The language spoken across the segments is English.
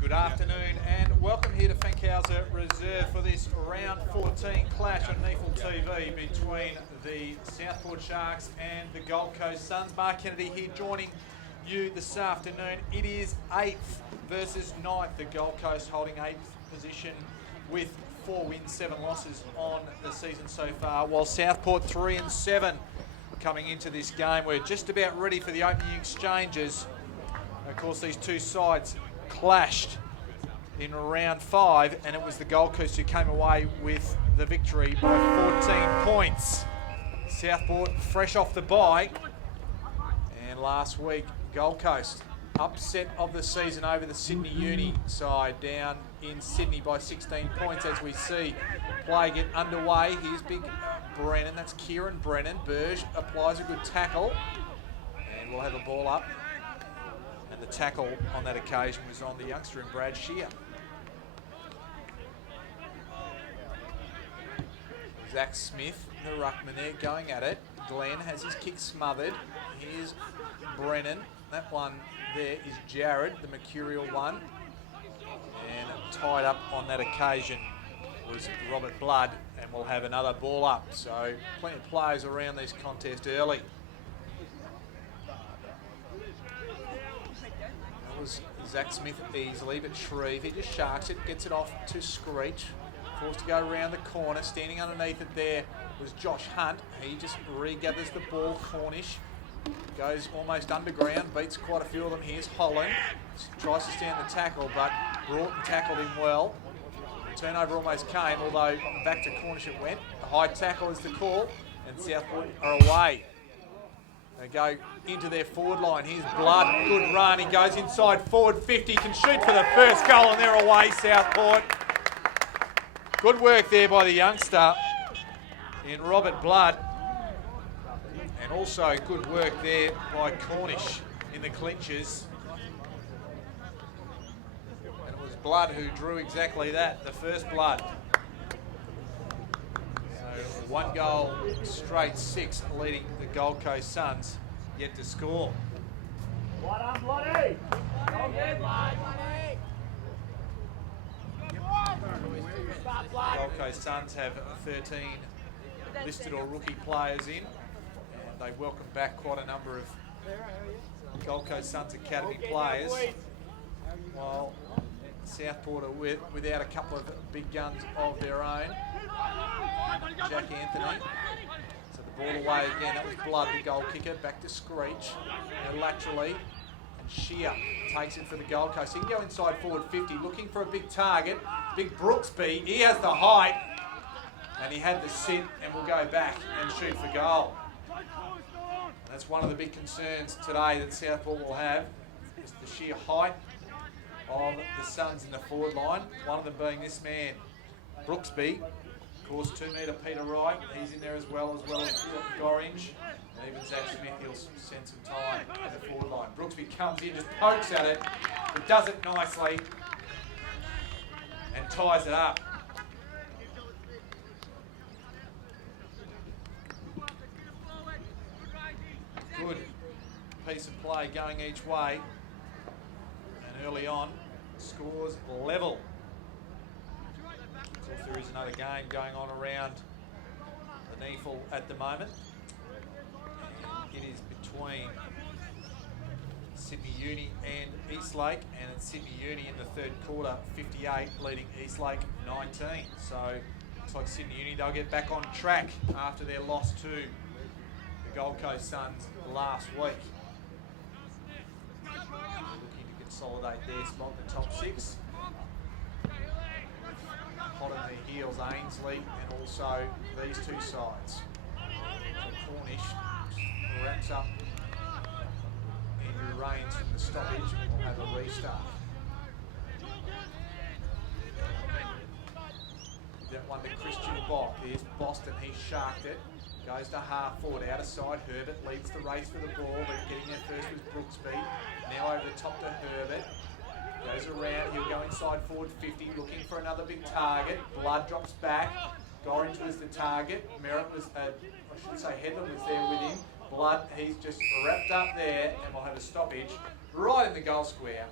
Good afternoon and welcome here to Fankhauser Reserve for this round 14 clash on NEAFL TV between the Southport Sharks and the Gold Coast Suns. Mark Kennedy here joining you this afternoon. It is 8th versus 9th. The Gold Coast holding 8th position with 4 wins, 7 losses on the season so far, while Southport 3 and 7 coming into this game. We're just about ready for the opening exchanges. Of course, these two sides clashed in round 5, and it was the Gold Coast who came away with the victory by 14 points. Southport fresh off the bye, and last week Gold Coast upset of the season over the Sydney Uni side down in Sydney by 16 points. As we see play get underway, here's big Brennan, that's Kieran Brennan. Burge applies a good tackle, and we'll have a ball up. And the tackle on that occasion was on the youngster in Brad Shear. Zach Smith, the ruckman there, going at it. Glenn has his kick smothered. Here's Brennan. That one there is Jared, the mercurial one. And tied up on that occasion was Robert Blood, and we'll have another ball up. So plenty of players around this contest early. Was Zach Smith easily, but Shreve, he just sharks it, gets it off to Screech. Forced to go around the corner. Standing underneath it there was Josh Hunt. He just regathers the ball. Cornish goes almost underground, beats quite a few of them. Here's Holland. Tries to stand the tackle, but Broughton tackled him well. The turnover almost came, although back to Cornish it went. The high tackle is the call, and Southport are away. They go into their forward line. Here's Blood, good run. He goes inside forward 50, can shoot for the first goal, and they're away, Southport. Good work there by the youngster in Robert Blood. And also good work there by Cornish in the clinches. And it was Blood who drew exactly that, the first blood. 1 goal, straight 6, leading the Gold Coast Suns yet to score. Blood on bloody! Gold Coast Suns have 13 listed or rookie players in, and they welcome back quite a number of Gold Coast Suns Academy players, while Southport are without a couple of big guns of their own. Jack Anthony. So the ball away again. That was Blood, the goal kicker. Back to Screech. Now laterally. And Shear takes it for the Gold Coast. He can go inside forward 50, looking for a big target. Big Brooksby. He has the height. And he had the sit and will go back and shoot for goal. And that's one of the big concerns today that Southport will have, is the sheer height of the Suns in the forward line. One of them being this man, Brooksby. Of course, 2 metre Peter Wright, he's in there as well as Gorringe. And even Zach Smith, he'll spend some time at the forward line. Brooksby comes in, just pokes at it, but does it nicely and ties it up. Good piece of play going each way. And early on, scores level. Of course, there is another game going on around the NEAFL at the moment. And it is between Sydney Uni and Eastlake, and it's Sydney Uni in the third quarter, 58, leading Eastlake 19. So looks like Sydney Uni, they'll get back on track after their loss to the Gold Coast Suns last week. Looking to consolidate their spot in the top 6. Hot on their heels, Ainsley, and also these two sides. So Cornish wraps up Andrew Rains from the stoppage, and we'll have a restart. That one to Christian Bott. There's Boston, he sharked it. Goes to half forward, out of side. Herbert leads the race for the ball, but getting there first was Brooksby. Now over the top to Herbert. Goes around, he'll go inside forward 50, looking for another big target. Blood drops back. Gorringe was the target. Merritt was, I should say Headland was there with him. Blood, he's just wrapped up there, and we'll have a stoppage right in the goal square.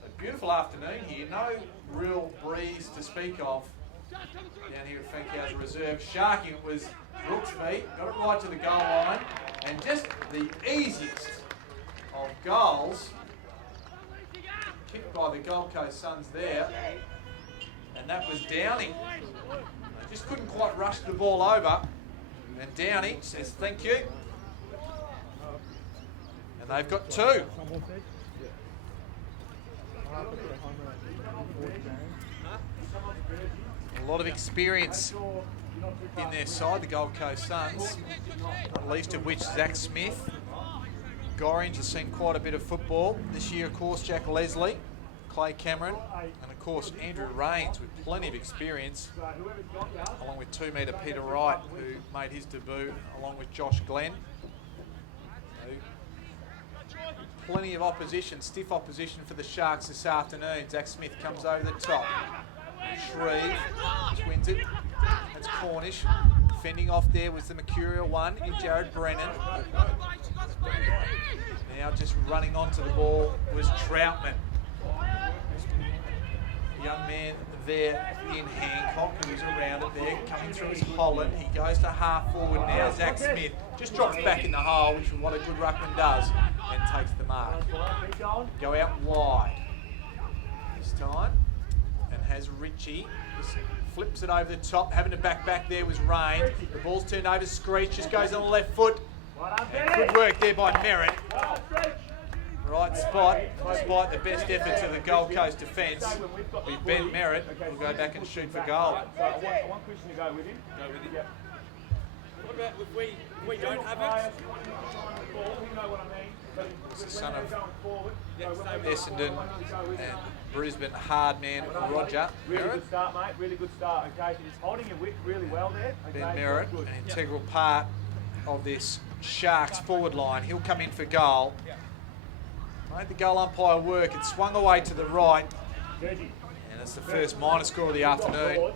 So Beautiful afternoon here. No real breeze to speak of down here at Fankhauser Reserve. Sharking it was Brooksby, got it right to the goal line, and just the easiest of goals kicked by the Gold Coast Suns there, and that was Downey. They just couldn't quite rush the ball over, and Downey says thank you, and they've got two. A lot of experience in their side, the Gold Coast Suns, not least of which Zach Smith. Gorringe has seen quite a bit of football this year, of course. Jack Leslie, Clay Cameron, and of course Andrew Rains with plenty of experience, along with 2 metre Peter Wright, who made his debut along with Josh Glenn. Plenty of opposition, stiff opposition for the Sharks this afternoon. Zach Smith comes over the top. Shreve wins it. That's Cornish. Fending off there was the mercurial one in Jared Brennan. Now just running onto the ball was Troutman. The young man there in Hancock, who's around it there, coming through is Holland. He goes to half forward now. Zach Smith just drops back in the hole, which is what a good ruckman does, and takes the mark. Go out wide this time, and has Richie. Just flips it over the top, having to back there was Rain. The ball's turned over, Screech just goes on the left foot. And good work there by Merritt. Right spot, despite the best efforts of the Gold Coast defence. With Ben Merritt, will go back and shoot for goal. One question to go with him. Yep. What about if we don't have it? It's the son of Essendon and Brisbane hard man Roger Really Merritt. good start, mate. Really good start. Okay, so he's holding your width really well there. Okay, Ben Merritt, good. an integral part of this Sharks forward line. He'll come in for goal. Made the goal umpire work. It swung away to the right, and it's the first minor score of the afternoon.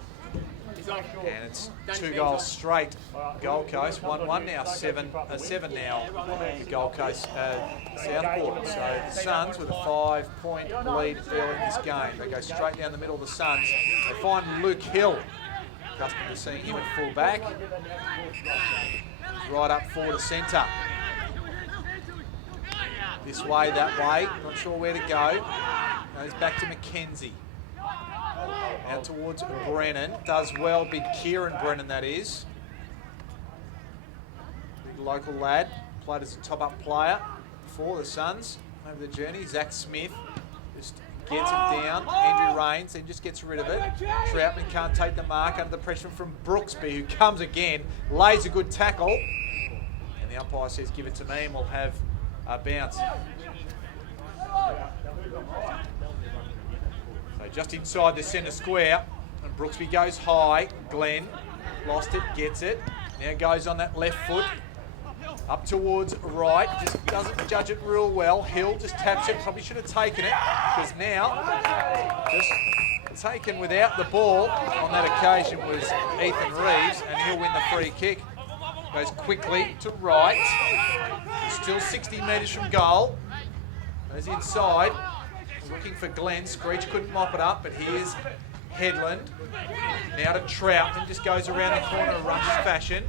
And it's 2 goals straight. Gold Coast 1-1 now, 7 now. The Gold Coast Southport. So the Suns with a 5-point lead early in this game. They go straight down the middle of the Suns. They find Luke Hill. Accustomed to seeing him at full back. Right up forward to centre. This way, that way. Not sure where to go. Goes back to Mackenzie. Out towards Brennan. Does well. Big Kieran Brennan, that is. Big local lad. Played as a top-up player for the Suns over the journey. Zach Smith just gets it down. Andrew Rains then just gets rid of it. Troutman can't take the mark under the pressure from Brooksby, who comes again. Lays a good tackle. And the umpire says, give it to me, and we'll have a bounce. So just inside the centre square, and Brooksby goes high. Glenn lost it, gets it. Now goes on that left foot. Up towards right, just doesn't judge it real well. Hill just taps it, probably should have taken it, because now just taken without the ball on that occasion was Ethan Reeves, and he'll win the free kick. Goes quickly to right. He's still 60 metres from goal. Goes inside. Looking for Glenn. Screech couldn't mop it up, but here's Headland. Now to Troutman. Just goes around the corner rush fashion.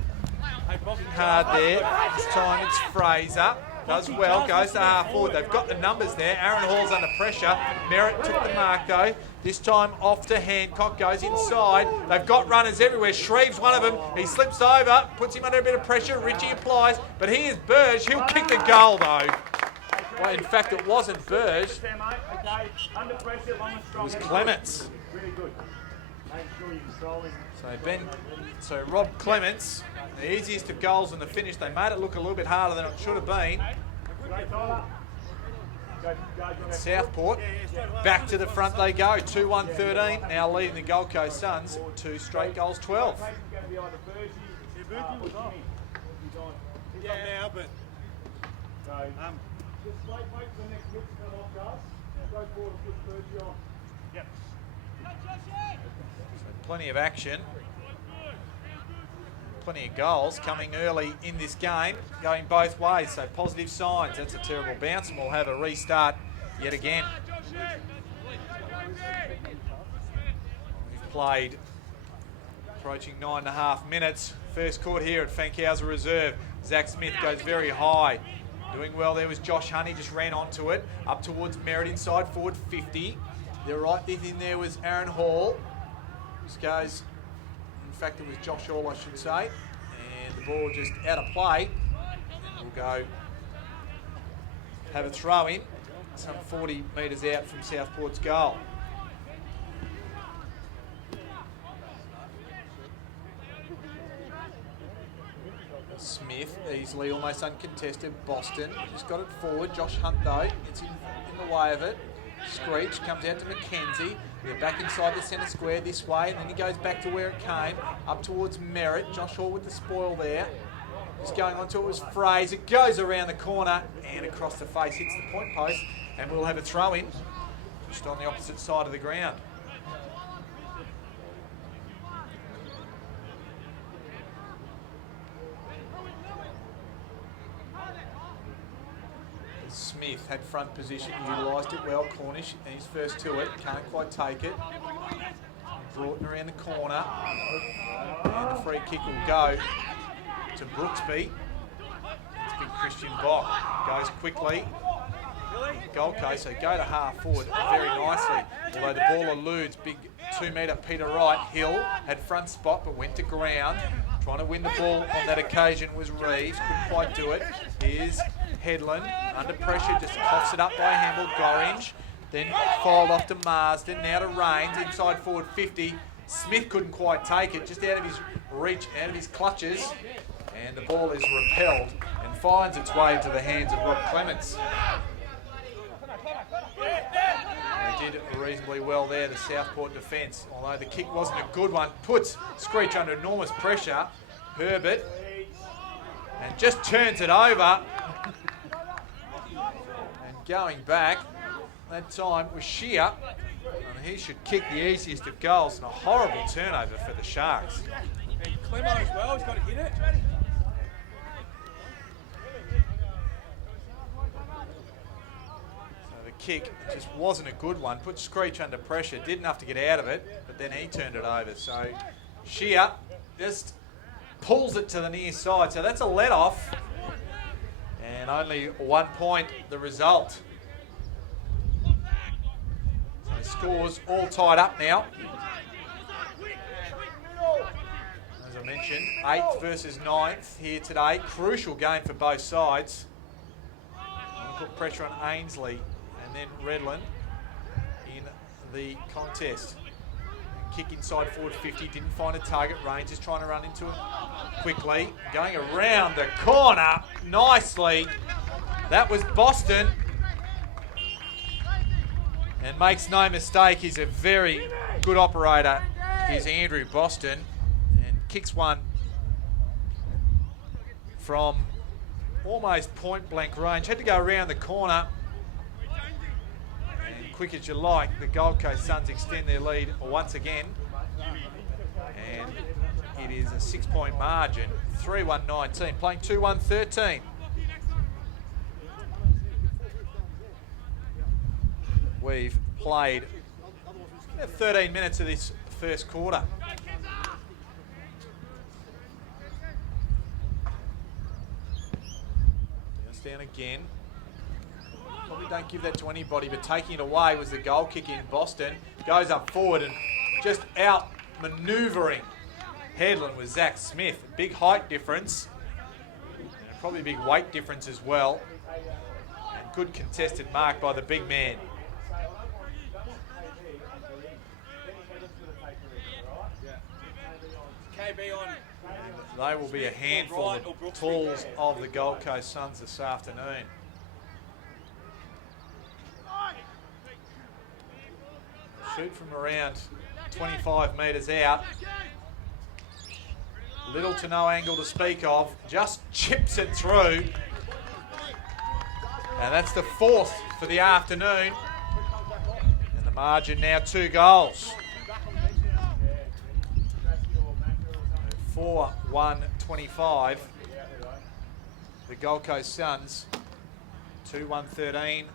Hard there. This time it's Fraser. Does well. Goes to half forward. They've got the numbers there. Aaron Hall's under pressure. Merritt took the mark though. This time off to Hancock, goes inside. They've got runners everywhere. Shreve's one of them. He slips over, puts him under a bit of pressure. Richie applies, but here's Burge. He'll kick the goal though. Well, in fact, it wasn't Burge. It was Clements. So Rob Clements, the easiest of goals in the finish. They made it look a little bit harder than it should have been. Southport, back to the front they go, 2-1-13, now leading the Gold Coast Suns, 2 straight goals, 12. Yeah, now, but just wait for the next hit to come off, guys. Go forward and put Burgee on. Yep. So plenty of action. Plenty of goals coming early in this game, going both ways, so positive signs. That's a terrible bounce, and we'll have a restart yet again. played. Approaching 9.5 minutes. First quarter here at Fankhauser Reserve. Zach Smith goes very high. Doing well there was Josh Honey, just ran onto it. Up towards Merritt inside forward 50. The right in there was Aaron Hall. This goes, in fact it was Josh Hall I should say. And the ball just out of play. We'll go have a throw in. Some 40 metres out from Southport's goal. Smith, easily, almost uncontested. Boston just got it forward. Josh Hunt, though, it's in the way of it. Screech comes out to Mackenzie. They're back inside the centre square this way, and then he goes back to where it came, up towards Merritt. Josh Hall with the spoil there. Just going on to it was Fraser. Goes around the corner and across the face, hits the point post, and we'll have a throw in just on the opposite side of the ground. Smith had front position, utilised it well. Cornish, he's first to it, can't quite take it. Broughton around the corner, and the free kick will go to Brooksby. It's big Christian Bock, goes quickly. Gold Coast, so go to half forward very nicely. Although the ball eludes big 2 metre Peter Wright. Hill had front spot but went to ground. Trying to win the ball on that occasion was Reeves, couldn't quite do it. Here's Headland, under pressure, just coughs it up by a handle. Gorringe, then filed off to Marsden, now to Rains, inside forward 50. Smith couldn't quite take it, just out of his reach, out of his clutches. And the ball is repelled and finds its way into the hands of Rob Clements. They did reasonably well there, the Southport defence, although the kick wasn't a good one. Puts Screech under enormous pressure. Herbert, and just turns it over. And going back, that time was Shear, and he should kick the easiest of goals, and a horrible turnover for the Sharks. And Clemo as well, he's got to hit it. Kick just wasn't a good one. Put Screech under pressure, did enough to get out of it, but then he turned it over. So Shear just pulls it to the near side. So that's a let off, and only 1 point the result. So the scores all tied up now. As I mentioned, 8th versus 9th here today. Crucial game for both sides. Put pressure on Ainsley. And then Redland in the contest. Kick inside forward 50, didn't find a target. Range is trying to run into it quickly. Going around the corner nicely. That was Boston. And makes no mistake, he's a very good operator. Here's Andrew Boston. And kicks one from almost point blank range. Had to go around the corner. Quick as you like, the Gold Coast Suns extend their lead once again, and it is a 6-point margin, 3-1-19, playing 2-1-13. We've played 13 minutes of this first quarter. Just down again. Probably don't give that to anybody, but taking it away was the goal kick in Boston. Goes up forward and just out manoeuvring Headland with Zach Smith. Big height difference, and probably a big weight difference as well. And good contested mark by the big man. KB on. They will be a handful of tools of the Gold Coast Suns this afternoon. Shoot from around 25 metres out. Little to no angle to speak of. Just chips it through. And that's the 4th for the afternoon. And the margin now 2 goals. 4-1-25. The Gold Coast Suns. 2-1-13.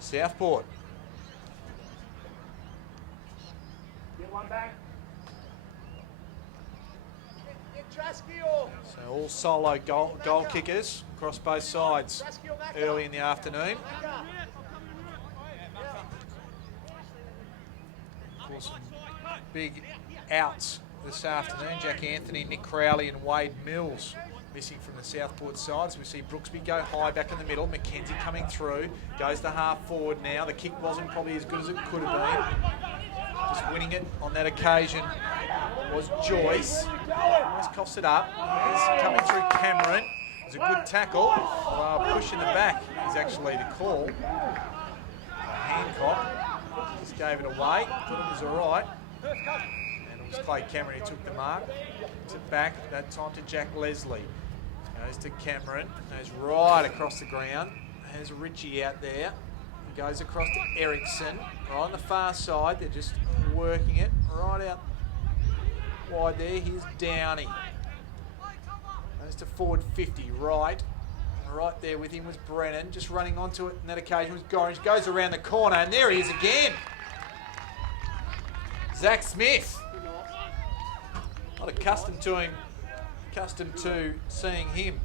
Southport. Get one back. So all solo goal kickers across both sides early in the afternoon. Of course, some big outs this afternoon. Jack Anthony, Nick Crowley and Wade Mills missing from the Southport sides. We see Brooksby go high back in the middle. McKenzie coming through. Goes to half forward now. The kick wasn't probably as good as it could have been. Just winning it on that occasion was Joyce. Joyce coughs it up. He's coming through Cameron. It was a good tackle. Push in the back is actually the call. Hancock just gave it away. Thought it was all right. And it was Clay Cameron who took the mark. Puts it back, that time to Jack Leslie. Goes to Cameron. Goes right across the ground. Has Richie out there. Goes across to Erickson. Right on the far side. They're just working it right out wide there. Here's Downey. Goes to forward 50, right. Right there with him was Brennan. Just running onto it, and that occasion was Gorringe. Goes around the corner, and there he is again. Zach Smith. Not accustomed to seeing him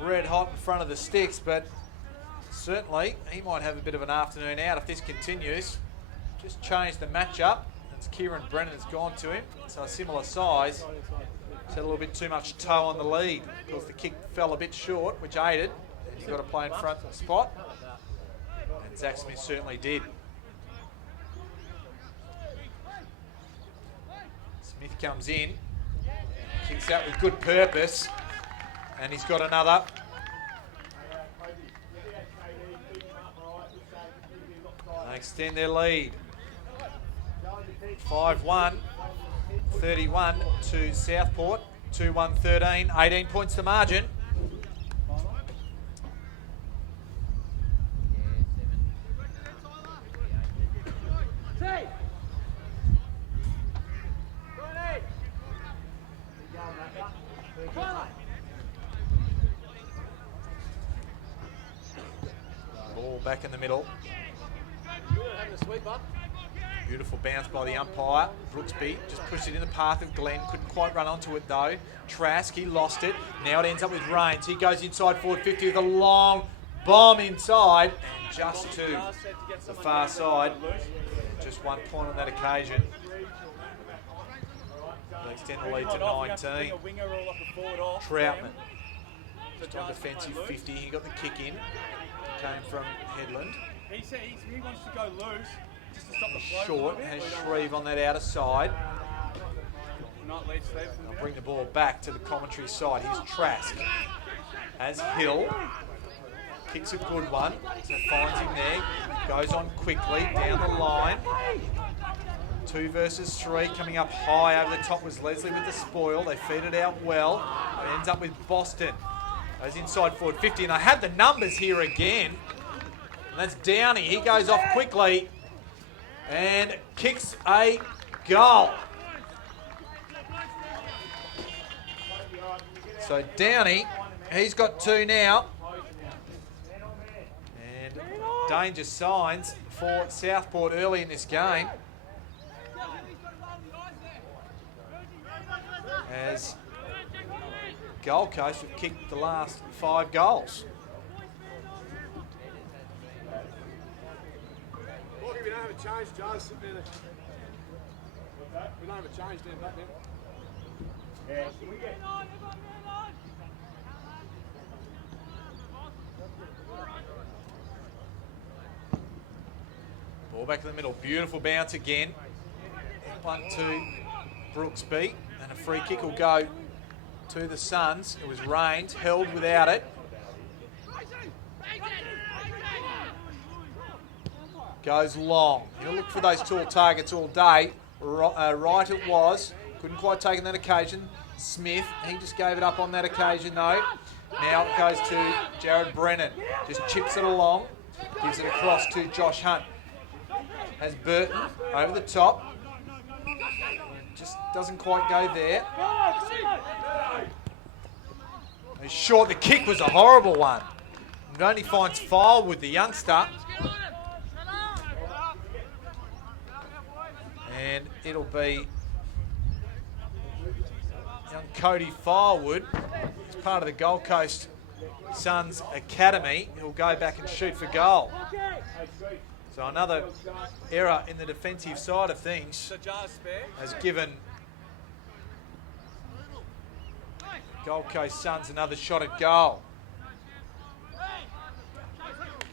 red hot in front of the sticks, but certainly he might have a bit of an afternoon out if this continues. Just changed the matchup. It's Kieran Brennan that's gone to him. So a similar size. He's had a little bit too much toe on the lead. Of course, the kick fell a bit short, which aided. And he's got to play in front spot. And Zach Smith certainly did. Smith comes in. Kicks out with good purpose. And he's got another. They extend their lead. 5-1, 31 to Southport, 2-1, 13, 18 points to margin. Ball back in the middle. Beautiful bounce by the umpire. Brooksby just pushed it in the path of Glenn. Couldn't quite run onto it though. Trask, he lost it. Now it ends up with Rains. He goes inside forward 50 with a long bomb inside. And just to the far side. Just 1 point on that occasion. They extend the lead to 19. Troutman. Just on defensive 50. He got the kick in. Came from Headland. He said he wants to go loose. Short, has Shreve on that outer side. Not lead Steve. I'll bring the ball back to the commentary side. Here's Trask. As Hill kicks a good one, so finds him there. Goes on quickly down the line. 2 versus 3 coming up high over the top was Leslie with the spoil. They feed it out well. It ends up with Boston. Goes inside forward 50, and I had the numbers here again. And that's Downey. He goes off quickly and kicks a goal. So Downey, he's got 2 now. And danger signs for Southport early in this game. As Gold Coast have kicked the last 5 goals. We don't have a change, Jazz. We don't have a change down back there. Yeah, we get. Ball back in the middle. Beautiful bounce again. 1-2 Brooksby. And a free kick will go to the Suns. It was Rains, held without it. Goes long. He'll look for those tall targets all day. Right it was. Couldn't quite take on that occasion. Smith, he just gave it up on that occasion though. Now it goes to Jared Brennan. Just chips it along. Gives it across to Josh Hunt. Has Burton over the top. Just doesn't quite go there. He's short. The kick was a horrible one. It only finds Firewood, the youngster. And it'll be young Cody Firewood is part of the Gold Coast Suns Academy. He'll go back and shoot for goal. So another error in the defensive side of things has given Gold Coast Suns another shot at goal.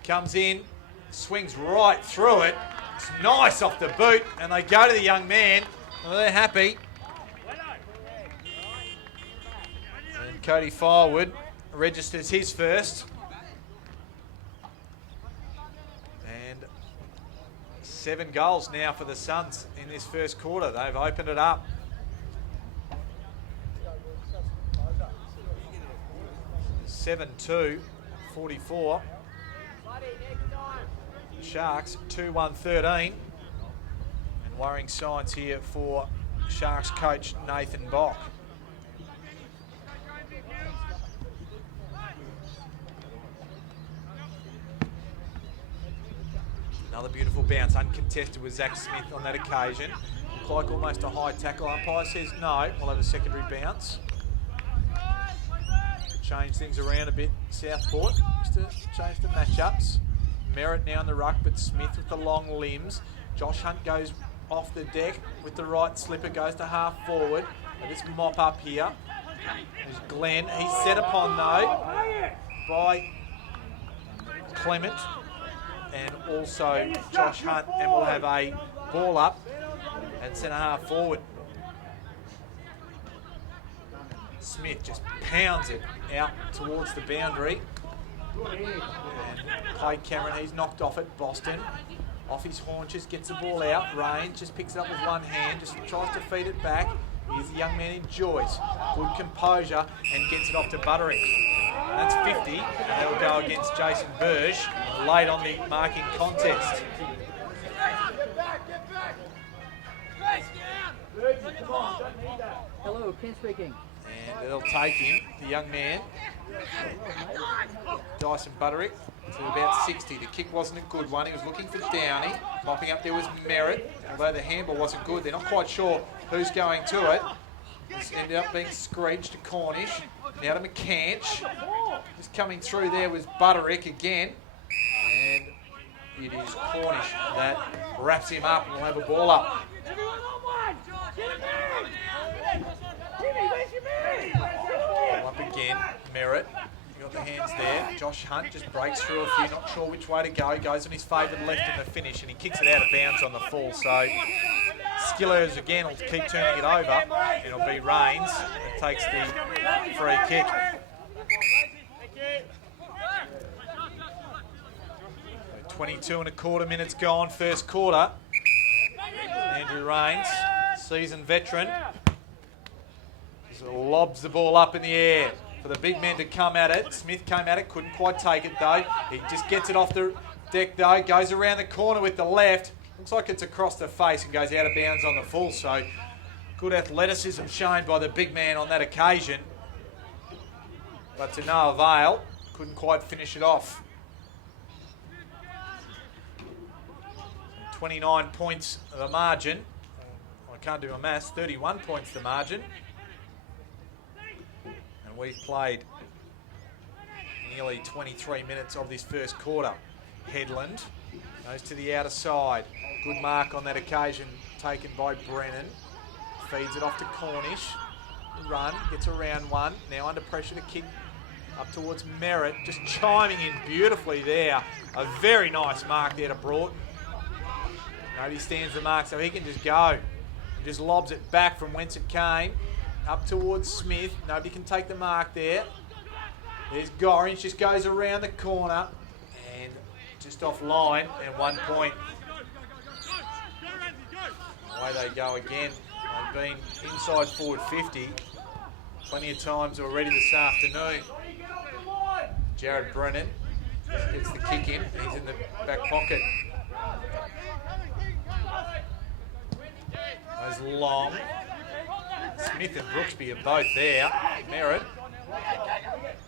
Comes in, swings right through it. It's nice off the boot, and they go to the young man. Well, they're happy. And Cody Firewood registers his first. And 7 goals now for the Suns in this first quarter. They've opened it up. (7-2), 44. Sharks 2-1-13. And worrying signs here for Sharks coach Nathan Bock. Another beautiful bounce, uncontested with Zach Smith on that occasion. Looked like almost a high tackle. Umpire says no. We'll have a secondary bounce. Change things around a bit, Southport, just to change the matchups. Merritt now in the ruck, but Smith with the long limbs. Josh Hunt goes off the deck with the right slipper, goes to half forward. Let's mop up here. There's Glenn. He's set upon though by Clement and also Josh Hunt, and we'll have a ball up and centre half forward. Smith just pounds it out towards the boundary. And Clay Cameron, he's knocked off it. Boston, off his haunches, gets the ball out. Rains just picks it up with one hand, just tries to feed it back. Here's the young man enjoys good composure and gets it off to Butterick. That's 50, and that'll go against Jason Burge late on the marking contest. Hello, Ken speaking. And they'll take him, the young man, Dyson Butterick, to about 60. The kick wasn't a good one. He was looking for Downey. Mopping up there was Merritt. Although the handball wasn't good, they're not quite sure who's going to it. This ended up being Screech to Cornish. Now to McCanch. Just coming through there was Butterick again. And it is Cornish that wraps him up and will have a ball up. Up again, Merritt. You got the hands there. Josh Hunt just breaks through a few, not sure which way to go. Goes on his favoured left in the finish, and he kicks it out of bounds on the full. So Skillers again will keep turning it over. It'll be Rains that takes the free kick. So 22 and a quarter minutes gone, first quarter. Andrew Rains, seasoned veteran, just lobs the ball up in the air for the big men to come at it. Smith came at it, couldn't quite take it though. He just gets it off the deck though, goes around the corner with the left. Looks like it's across the face and goes out of bounds on the full. So good athleticism shown by the big man on that occasion. But to no avail, couldn't quite finish it off. 29 points the margin. I can't do my maths, 31 points the margin. And we've played nearly 23 minutes of this first quarter. Headland goes to the outer side. Good mark on that occasion taken by Brennan. Feeds it off to Cornish. Run, gets around one. Now under pressure to kick up towards Merritt. Just chiming in beautifully there. A very nice mark there to Broughton. Nobody stands the mark, so he can just go. He just lobs it back from whence it came. Up towards Smith. Nobody can take the mark there. There's Gorringe, just goes around the corner. And just off line, and 1 point. Away they go again. They've been inside forward 50 plenty of times already this afternoon. Jared Brennan gets the kick in. He's in the back pocket. Goes long. Smith and Brooksby are both there. Merritt.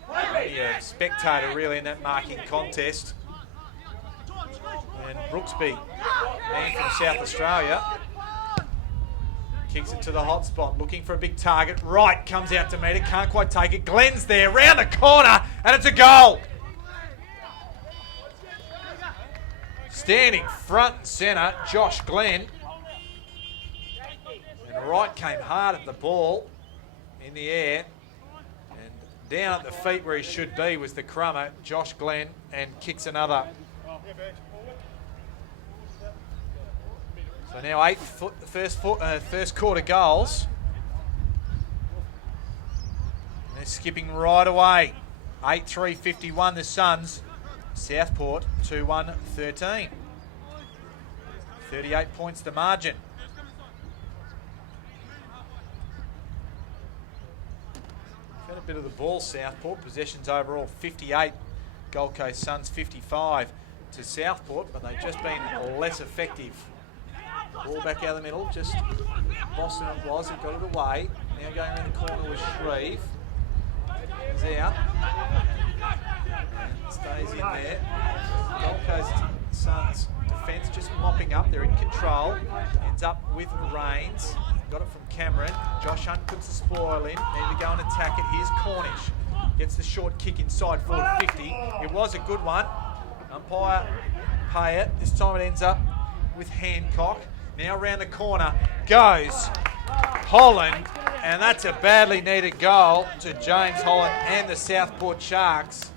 Only a spectator really in that marking contest. And Brooksby, man from South Australia, Kicks it to the hot spot, looking for a big target. Right, comes out to meet it, can't quite take it. Glenn's there, round the corner, and it's a goal. Standing front and centre, Josh Glenn. And Wright came hard at the ball in the air. And down at the feet where he should be was the crummer, Josh Glenn, and kicks another. So now first quarter goals. And they're skipping right away. 8-3-51 the Suns. Southport 2-1-13. 38 points the margin. Had a bit of the ball, Southport. Possessions overall 58. Gold Coast Suns 55 to Southport, but they've just been less effective. Ball back out of the middle, just Boston it was, he got it away. Now going around the corner was Shreve. He's out. Stays in there. Gold Coast Suns defence just mopping up, they're in control. Ends up with Rains. Got it from Cameron. Josh Hunt puts the spoil in. Need to go and attack it. Here's Cornish. Gets the short kick inside forward 50. It was a good one. Umpire pay it. This time it ends up with Hancock. Now round the corner goes Holland, and that's a badly needed goal to James Holland and the Southport Sharks.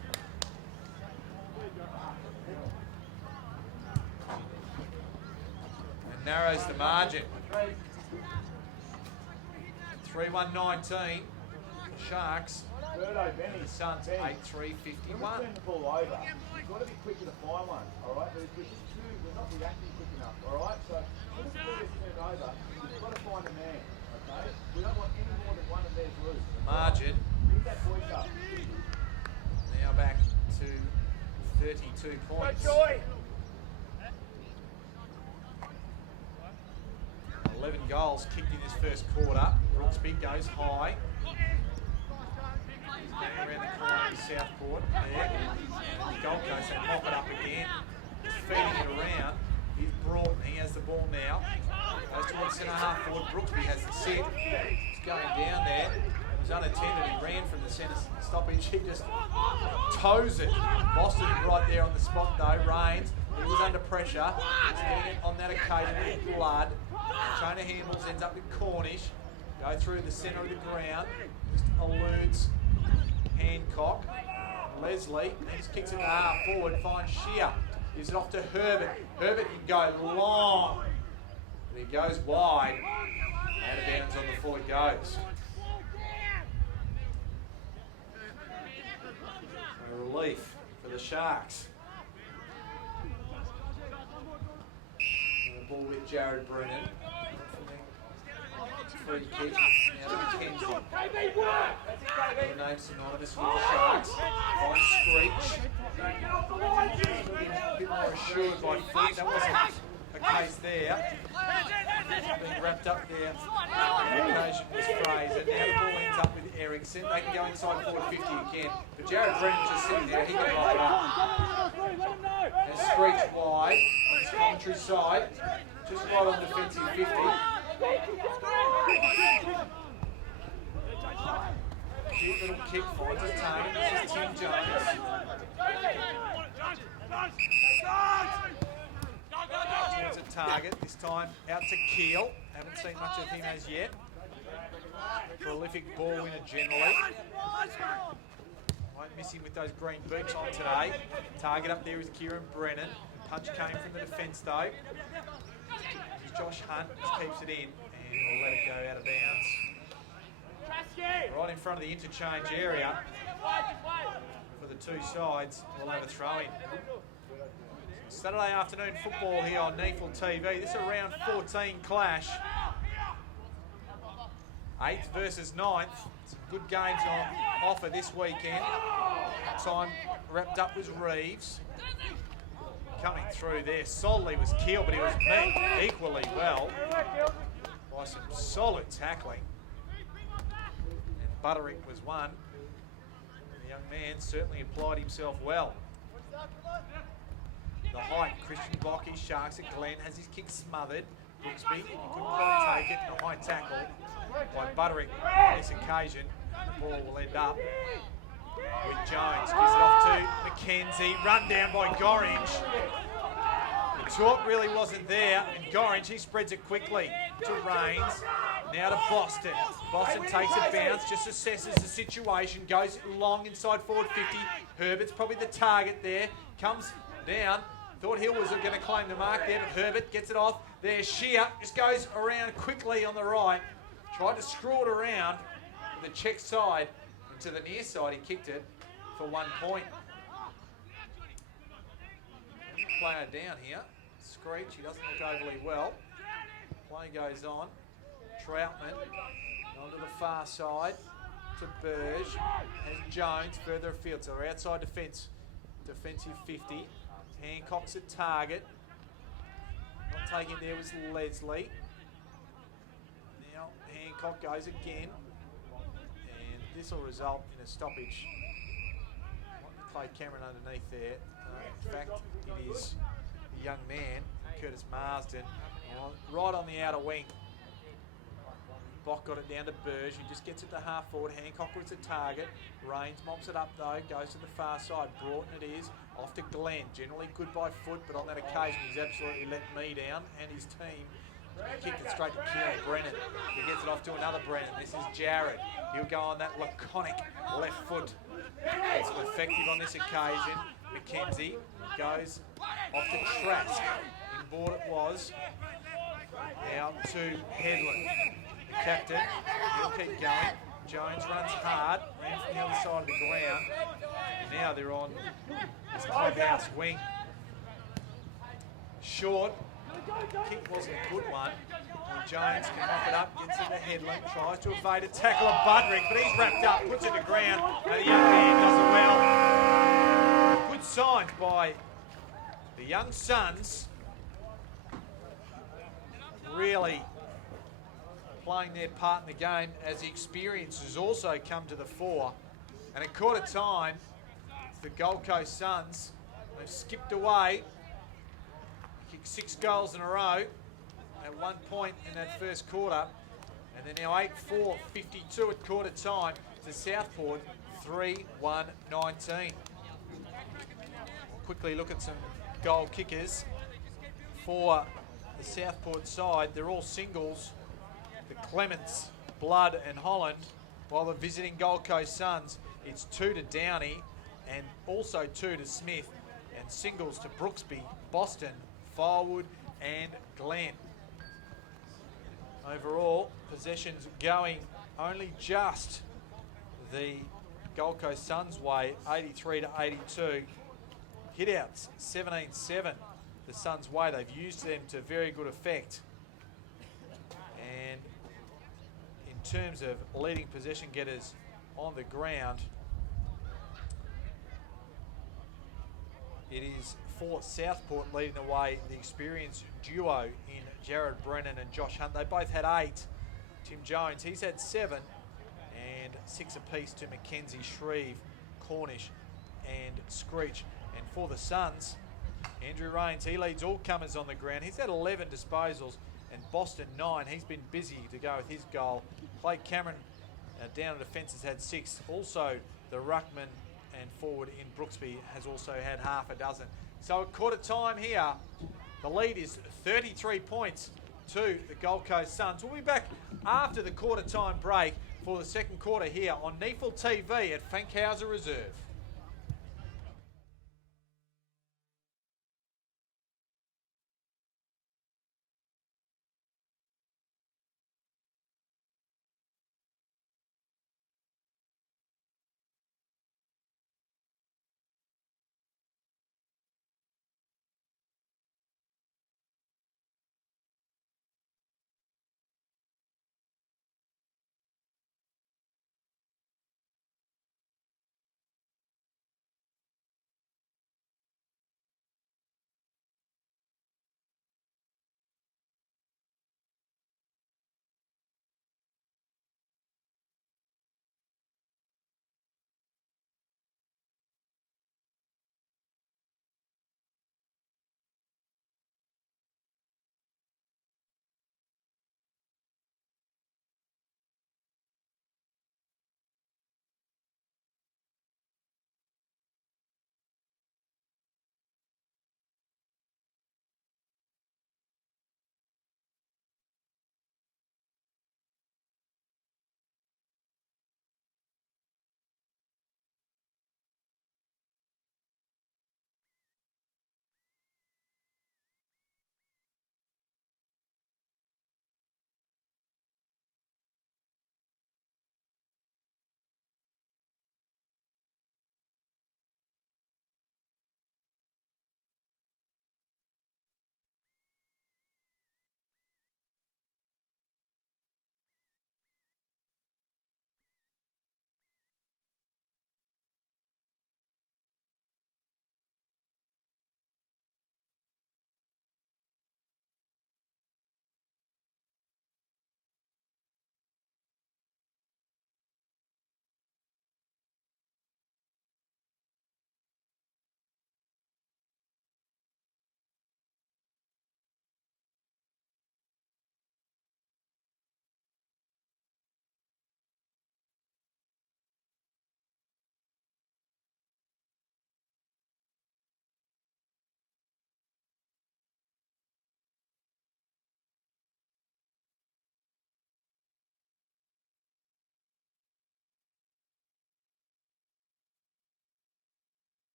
And narrows the margin. 3-1-19. Sharks. The Suns 8-3-51. Turn the ball over. You've got to be quicker to find one, all right? We're not reacting quick enough, all right? So when the ball is turned over, you've got to find a man, okay? We don't want any more than one of theirs loose. Margin. Pick that voice up. Now back to 32 points. 11 goals kicked in this first quarter. Brooksby goes high. Going around the corner to Southport. There. The Gold Coast, they mop it up again. Just feeding it around. He's Broughton. He has the ball now. Goes towards centre half forward. Brooksby has the sit. He's going down there. It was unattended. He ran from the centre stoppage. He just toes it. Boston right there on the spot though. Rains. He was under pressure. He's getting it on that occasion with blood. Trainer Hamels ends up with Cornish. Go through the centre of the ground. Just eludes Hancock. Leslie. He just kicks it to half forward. Finds Shear. Gives it off to Herbert. Herbert can go long. But he goes wide. Out of bounds on the full it goes. A relief for the Sharks. And the ball with Jared Brennan. Free kick. Now to McKenzie. The name synonymous with the Sharks. Finds Screech. A bit more assured by feet. That wasn't a case there. Being wrapped up there. The occasion was Fraser. Now the ball ends up with Ericsson. They can go inside forward 50 again. But Jared Brennan just sitting there. He can lock it up. And Screech wide on his commentary side. Just right on defensive 50. Cute little kick finds his target. This is Tim Jones. Towards a target. This time out to Keel. Haven't seen much of him as yet. Prolific ball winner generally. Won't miss him with those green boots on today. Target up there is Kieran Brennan. Punch came from the defence though. Josh Hunt just keeps it in and will let it go out of bounds. Right in front of the interchange area for the two sides. We'll have a throw in. Saturday afternoon football here on NEAFL TV. This is a round 14 clash. 8th versus 9th. Some good games on offer this weekend. Time wrapped up was Reeves. Coming through there solidly was Keel, but he was met equally well by some solid tackling. And Butterick was one. The young man certainly applied himself well. The height, Christian Bocky, Sharks at Glen, has his kick smothered. Brooksby, he couldn't quite take it. The high Fine tackle by Butterick on this occasion. The ball will end up with Jones. Gives it off to McKenzie. Run down by Gorringe. The talk really wasn't there. And Gorringe, he spreads it quickly to Rains. Now to Boston. Boston takes a bounce, just assesses the situation, goes long inside forward 50. Herbert's probably the target there. Comes down. Thought Hill was going to claim the mark there, but Herbert gets it off. There's Shear. Just goes around quickly on the right. Tried to screw it around the check side to the near side. He kicked it for 1 point. Player down here. Screech. He doesn't look overly well. Play goes on. Troutman onto the far side to Burge. Has Jones further afield. So they're outside defence. Defensive 50. Hancock's a target. Not taking there was Leslie. Now Hancock goes again. And this will result in a stoppage. Clay Cameron underneath there. In fact, it is the young man, Curtis Marsden, right on the outer wing. Bock got it down to Burge, who just gets it to half forward. Hancock was the target. Rains mops it up though, goes to the far side. Broughton it is, off to Glenn. Generally good by foot, but on that occasion he's absolutely let me down and his team. He kicked it straight to Kieran Brennan. He gets it off to another Brennan. This is Jared. He'll go on that laconic left foot. It's effective on this occasion. McKenzie goes off to Trask. Inboard it was. Now to Headland. Captain, he'll keep going. Jones runs hard, ran from the other side of the ground. And now they're on this clubhouse wing. Short, kick wasn't a good one. And Jones can knock it up, gets into Headland, tries to evade a tackle of Budrick, but he's wrapped up, puts it to ground, and the young man does it well. Good signs by the young Suns. Really playing their part in the game as the experience has also come to the fore. And at quarter time, the Gold Coast Suns, they've skipped away, kicked 6 goals in a row at 1 point in that first quarter. And they're now 8-4, 52 at quarter time to Southport, 3-1-19. We'll quickly look at some goal kickers for the Southport side. They're all singles. The Clements, Blood and Holland, while the visiting Gold Coast Suns, it's 2 to Downey and also 2 to Smith, and singles to Brooksby, Boston, Firewood and Glen. Overall, possessions going only just the Gold Coast Suns way, 83 to 82. Hitouts, 17-7 the Suns way. They've used them to very good effect. And in terms of leading possession getters on the ground, it is for Southport leading the way, the experienced duo in Jared Brennan and Josh Hunt. They both had 8. Tim Jones, he's had 7, and 6 apiece to Mackenzie, Shreve, Cornish and Screech. And for the Suns, Andrew Rains, he leads all comers on the ground. He's had 11 disposals, and Boston 9. He's been busy to go with his goal. Clay Cameron down at defence has had 6. Also, the ruckman and forward in Brooksby has also had half a dozen. So at quarter time here, the lead is 33 points to the Gold Coast Suns. We'll be back after the quarter time break for the second quarter here on NEAFL TV at Fankhauser Reserve.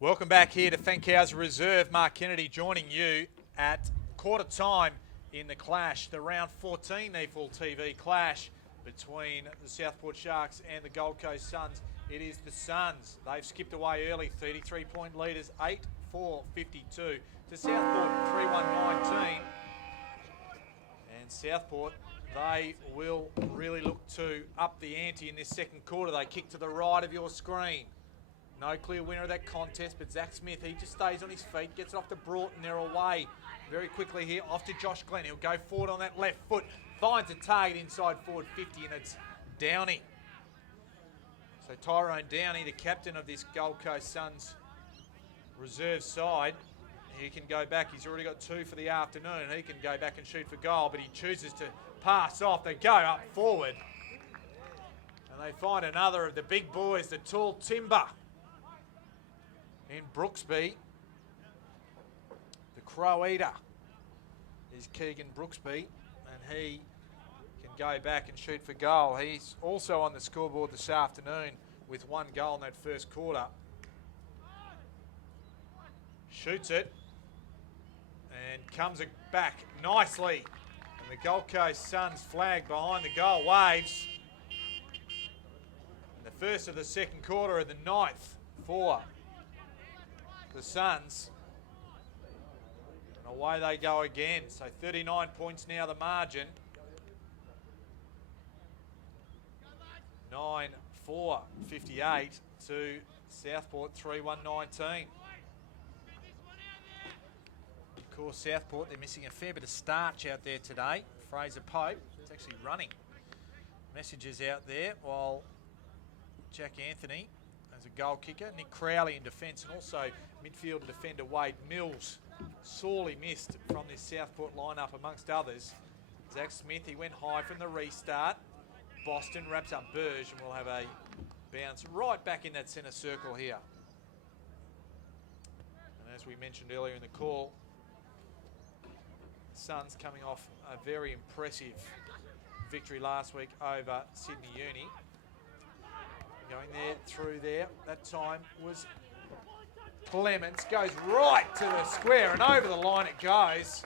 Welcome back here to Fankhauser Reserve. Mark Kennedy joining you at quarter time in the clash, the round 14 NEAFL TV clash between the Southport Sharks and the Gold Coast Suns. It is the Suns. They've skipped away early, 33-point leaders, 8-4-52 to Southport 3-1-19. And Southport, they will really look to up the ante in this second quarter. They kick to the right of your screen. No clear winner of that contest, but Zach Smith, he just stays on his feet, gets it off to Broughton, they're away very quickly here, off to Josh Glenn. He'll go forward on that left foot, finds a target inside forward 50, and it's Downey. So Tyrone Downey, the captain of this Gold Coast Suns reserve side, he can go back. He's already got 2 for the afternoon. He can go back and shoot for goal, but he chooses to pass off. They go up forward, and they find another of the big boys, the tall timber in Brooksby. The Crow Eater is Keegan Brooksby, and he can go back and shoot for goal. He's also on the scoreboard this afternoon with 1 goal in that first quarter. Shoots it and comes back nicely. And the Gold Coast Suns flag behind the goal waves. And the first of the second quarter of the 9th for the Suns. And away they go again. So 39 points now the margin. 9-4-58 to Southport 3-1-19. Of course, Southport, they're missing a fair bit of starch out there today. Fraser Pope, it's actually running. Messages out there, while Jack Anthony as a goal kicker, Nick Crowley in defence, and also midfield defender Wade Mills, sorely missed from this Southport lineup amongst others. Zach Smith, he went high from the restart. Boston wraps up Burge, and we'll have a bounce right back in that centre circle here. And as we mentioned earlier in the call, Suns coming off a very impressive victory last week over Sydney Uni. Going there, through there, that time was Clements, goes right to the square and over the line it goes.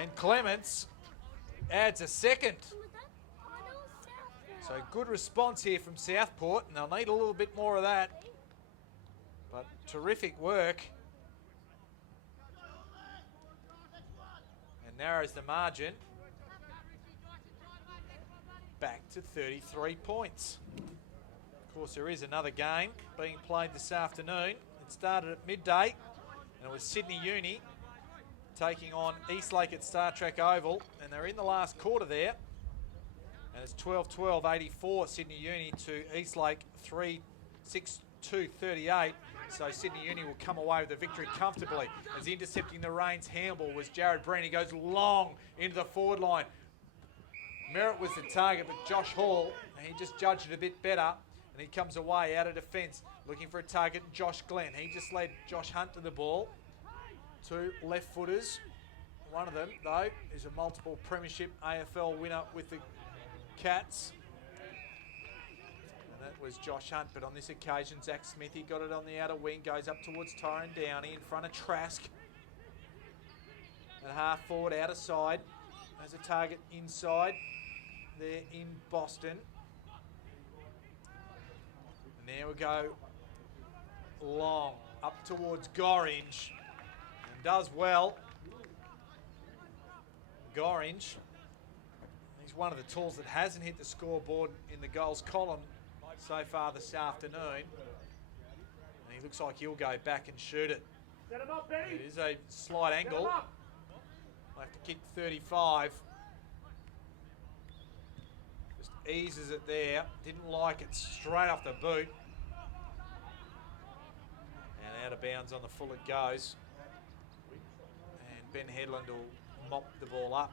And Clements adds a second. So good response here from Southport, and they'll need a little bit more of that. But terrific work. And narrows the margin back to 33 points. Of course, there is another game being played this afternoon. It started at midday, and it was Sydney Uni taking on Eastlake at Star Trek Oval, and they're in the last quarter there. And it's 12-12-84 Sydney Uni to Eastlake 3-6-2-38. So Sydney Uni will come away with the victory comfortably. As intercepting the reins handball was Jared Breen. He goes long into the forward line. Merritt was the target, but Josh Hall, he just judged it a bit better. And he comes away out of defence, looking for a target, Josh Glenn. He just led Josh Hunt to the ball. 2 left footers. One of them, though, is a multiple premiership AFL winner with the Cats. And that was Josh Hunt, but on this occasion, Zach Smith, he got it on the outer wing, goes up towards Tyrone Downey in front of Trask. And half forward, outer side. There's a target inside there in Boston. And there we go. Long up towards Gorringe. And does well. Gorringe. He's one of the tools that hasn't hit the scoreboard in the goals column so far this afternoon. And he looks like he'll go back and shoot it. Set him up, Benny. It is a slight angle. I'll have to kick 35. Just eases it there. Didn't like it straight off the boot. And out of bounds on the full it goes. And Ben Headland will mop the ball up.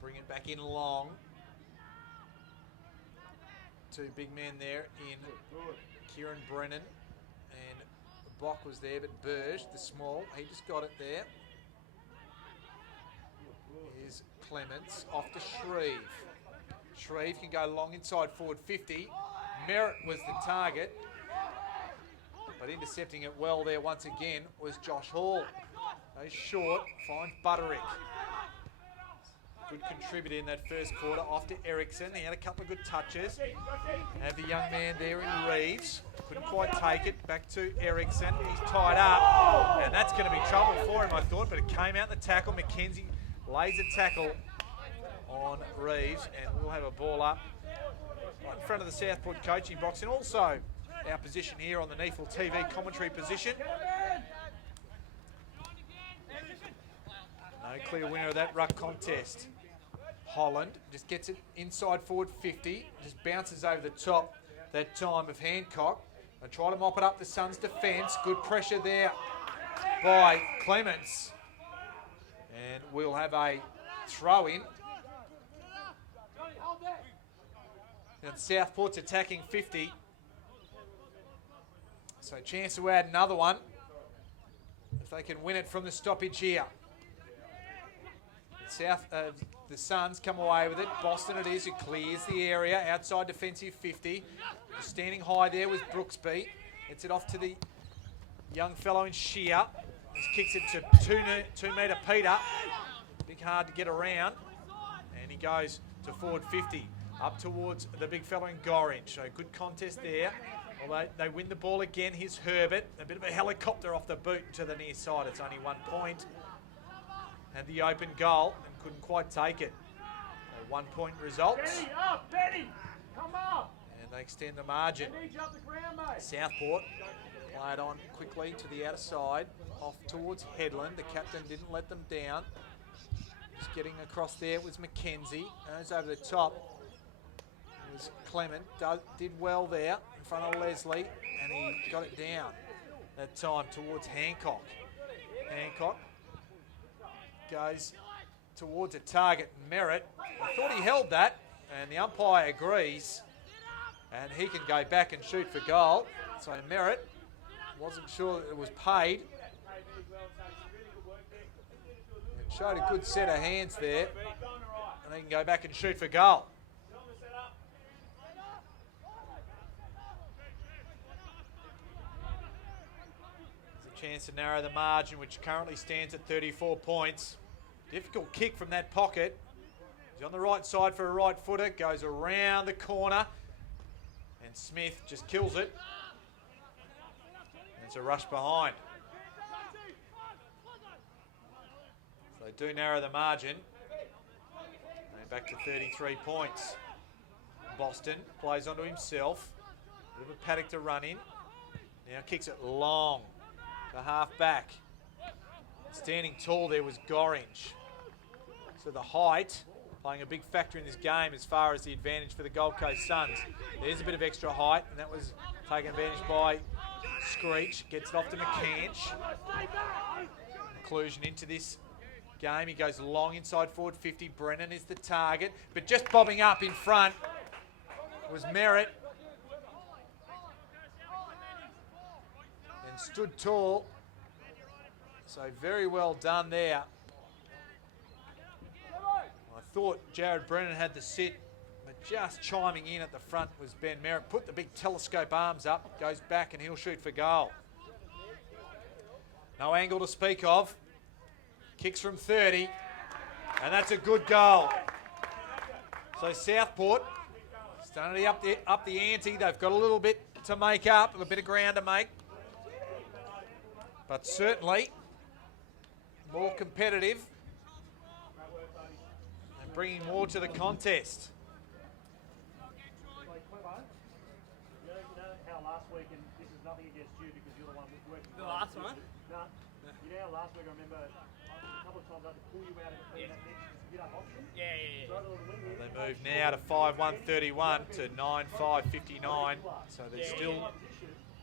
Bring it back in long. 2 big men there in Kieran Brennan, and Bock was there, but Burge, the small, he just got it there. Here's Clements off to Shreve. Shreve can go long inside forward 50. Merritt was the target, but intercepting it well there once again was Josh Hall. Goes short, finds Butterick. Good contributor in that first quarter. Off to Ericsson. He had a couple of good touches. Have the young man there in Reeves. Couldn't quite take it. Back to Ericsson. He's tied up. And that's going to be trouble for him, I thought. But it came out in the tackle. McKenzie lays a tackle on Reeves. And we'll have a ball up right in front of the Southport coaching box. And also our position here on the NEAFL TV commentary position. No clear winner of that ruck contest. Holland just gets it inside forward 50, just bounces over the top that time of Hancock. They try to mop it up the Suns' defence. Good pressure there by Clements. And we'll have a throw-in. And Southport's attacking 50. So chance to add another one if they can win it from the stoppage here. The Suns come away with it. Boston it is, who clears the area. Outside defensive 50. Standing high there was Brooksby. Gets it off to the young fellow in Shear. Just kicks it to 2 metre Peter. Big hard to get around. And he goes to forward 50. Up towards the big fellow in Gorringe. So good contest there. Although they win the ball again. Here's Herbert. A bit of a helicopter off the boot to the near side. It's only 1 point. Had the open goal and couldn't quite take it. So 1 point results. Benny, come up. And they extend the margin. Southport play it on quickly to the outer side. Off towards Headland. The captain didn't let them down. Just getting across there was McKenzie. Goes over the top. It was Clement. Did well there in front of Leslie. And he got it down that time towards Hancock. Hancock goes towards a target, Merritt. I thought he held that, and the umpire agrees, and he can go back and shoot for goal. So Merritt wasn't sure that it was paid. And showed a good set of hands there, and he can go back and shoot for goal. There's a chance to narrow the margin, which currently stands at 34 points. Difficult kick from that pocket. He's on the right side for a right footer. Goes around the corner. And Smith just kills it. And it's a rush behind. So they do narrow the margin. And back to 33 points. Boston plays onto himself. A bit of a paddock to run in. Now kicks it long to half back. Standing tall there was Gorringe. So the height playing a big factor in this game as far as the advantage for the Gold Coast Suns. There's a bit of extra height, and that was taken advantage by Screech. Gets it off to McCanch. Inclusion into this game. He goes long inside forward 50. Brennan is the target, but just bobbing up in front was Merritt. And stood tall. So very well done there. I thought Jared Brennan had the sit, but just chiming in at the front was Ben Merritt. Put the big telescope arms up, goes back, and he'll shoot for goal. No angle to speak of. Kicks from 30, and that's a good goal. So Southport starting to up the ante. They've got a little bit to make up, a bit of ground to make, but certainly more competitive and bringing more to the contest. You know how last week, and this is nothing against you because you're the one working. The last one? No. You know how last week I remember a couple of times I had to pull you out of between that next get up option? Yeah. They move now to 5-1-31 to 9-5-59. So there's still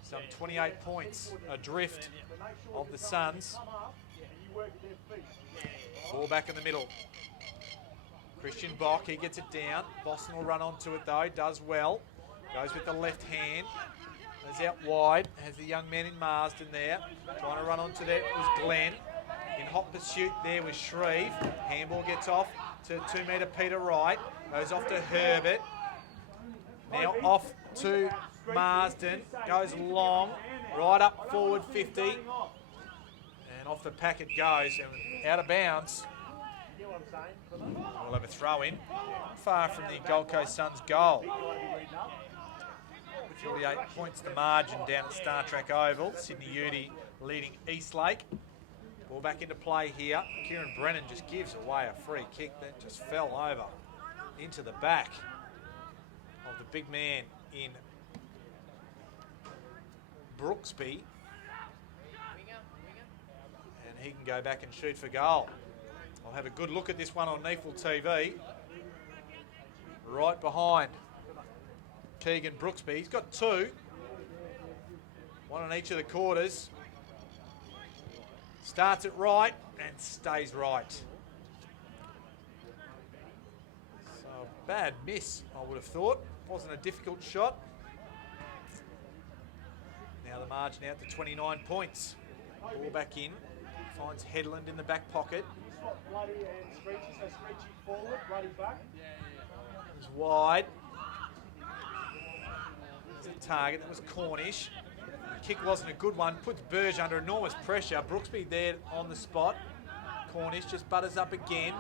some 28 points adrift of the Suns. Ball back in the middle. Christian Bock, he gets it down. Boston will run onto it though, does well. Goes with the left hand. Goes out wide. Has the young man in Marsden there. Trying to run onto there was Glenn. In hot pursuit there was Shreve. Handball gets off to 2 metre Peter Wright. Goes off to Herbert. Now off to Marsden. Goes long. Right up forward 50. And off the pack it goes. And out of bounds. We'll have a throw in. Far from the Gold Coast Suns goal. 48 points the margin down at Star Trek Oval. Sydney Uni leading Eastlake. Ball back into play here. Kieran Brennan just gives away a free kick that just fell over into the back of the big man in Brooksby. And he can go back and shoot for goal. I'll have a good look at this one on NEAFL TV. Right behind Keegan Brooksby. He's got 2. One on each of the quarters. Starts it right and stays right. So a bad miss, I would have thought. Wasn't a difficult shot. Now the margin out to 29 points. Ball back in. Finds Headland in the back pocket. Bloody and Screechy, so Screechy forward, bloody back. It was wide. There's a target, that was Cornish. The kick wasn't a good one, puts Burge under enormous pressure. Brooksby there on the spot. Cornish just butters up again.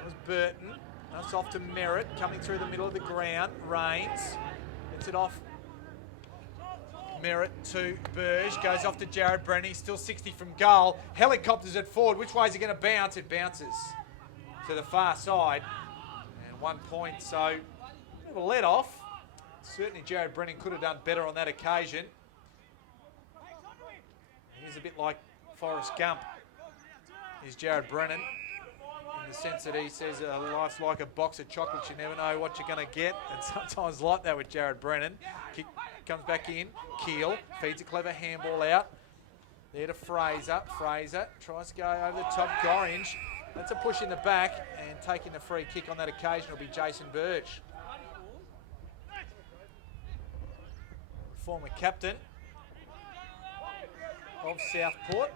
It was Burton. That's off to Merritt, coming through the middle of the ground. Rains, gets it off. Merritt to Burge, goes off to Jared Brennan. He's still 60 from goal. Helicopters it forward. Which way is it going to bounce? It bounces to the far side. And 1 point, so a bit of a let off. Certainly Jared Brennan could have done better on that occasion. He's a bit like Forrest Gump. He's Jared Brennan in the sense that he says life's like a box of chocolates. You never know what you're going to get. And sometimes like that with Jared Brennan. Kick comes back in. Keel feeds a clever handball out. There to Fraser. Fraser tries to go over the top. Gorringe. That's a push in the back. And taking the free kick on that occasion will be Jason Burge. Former captain of Southport.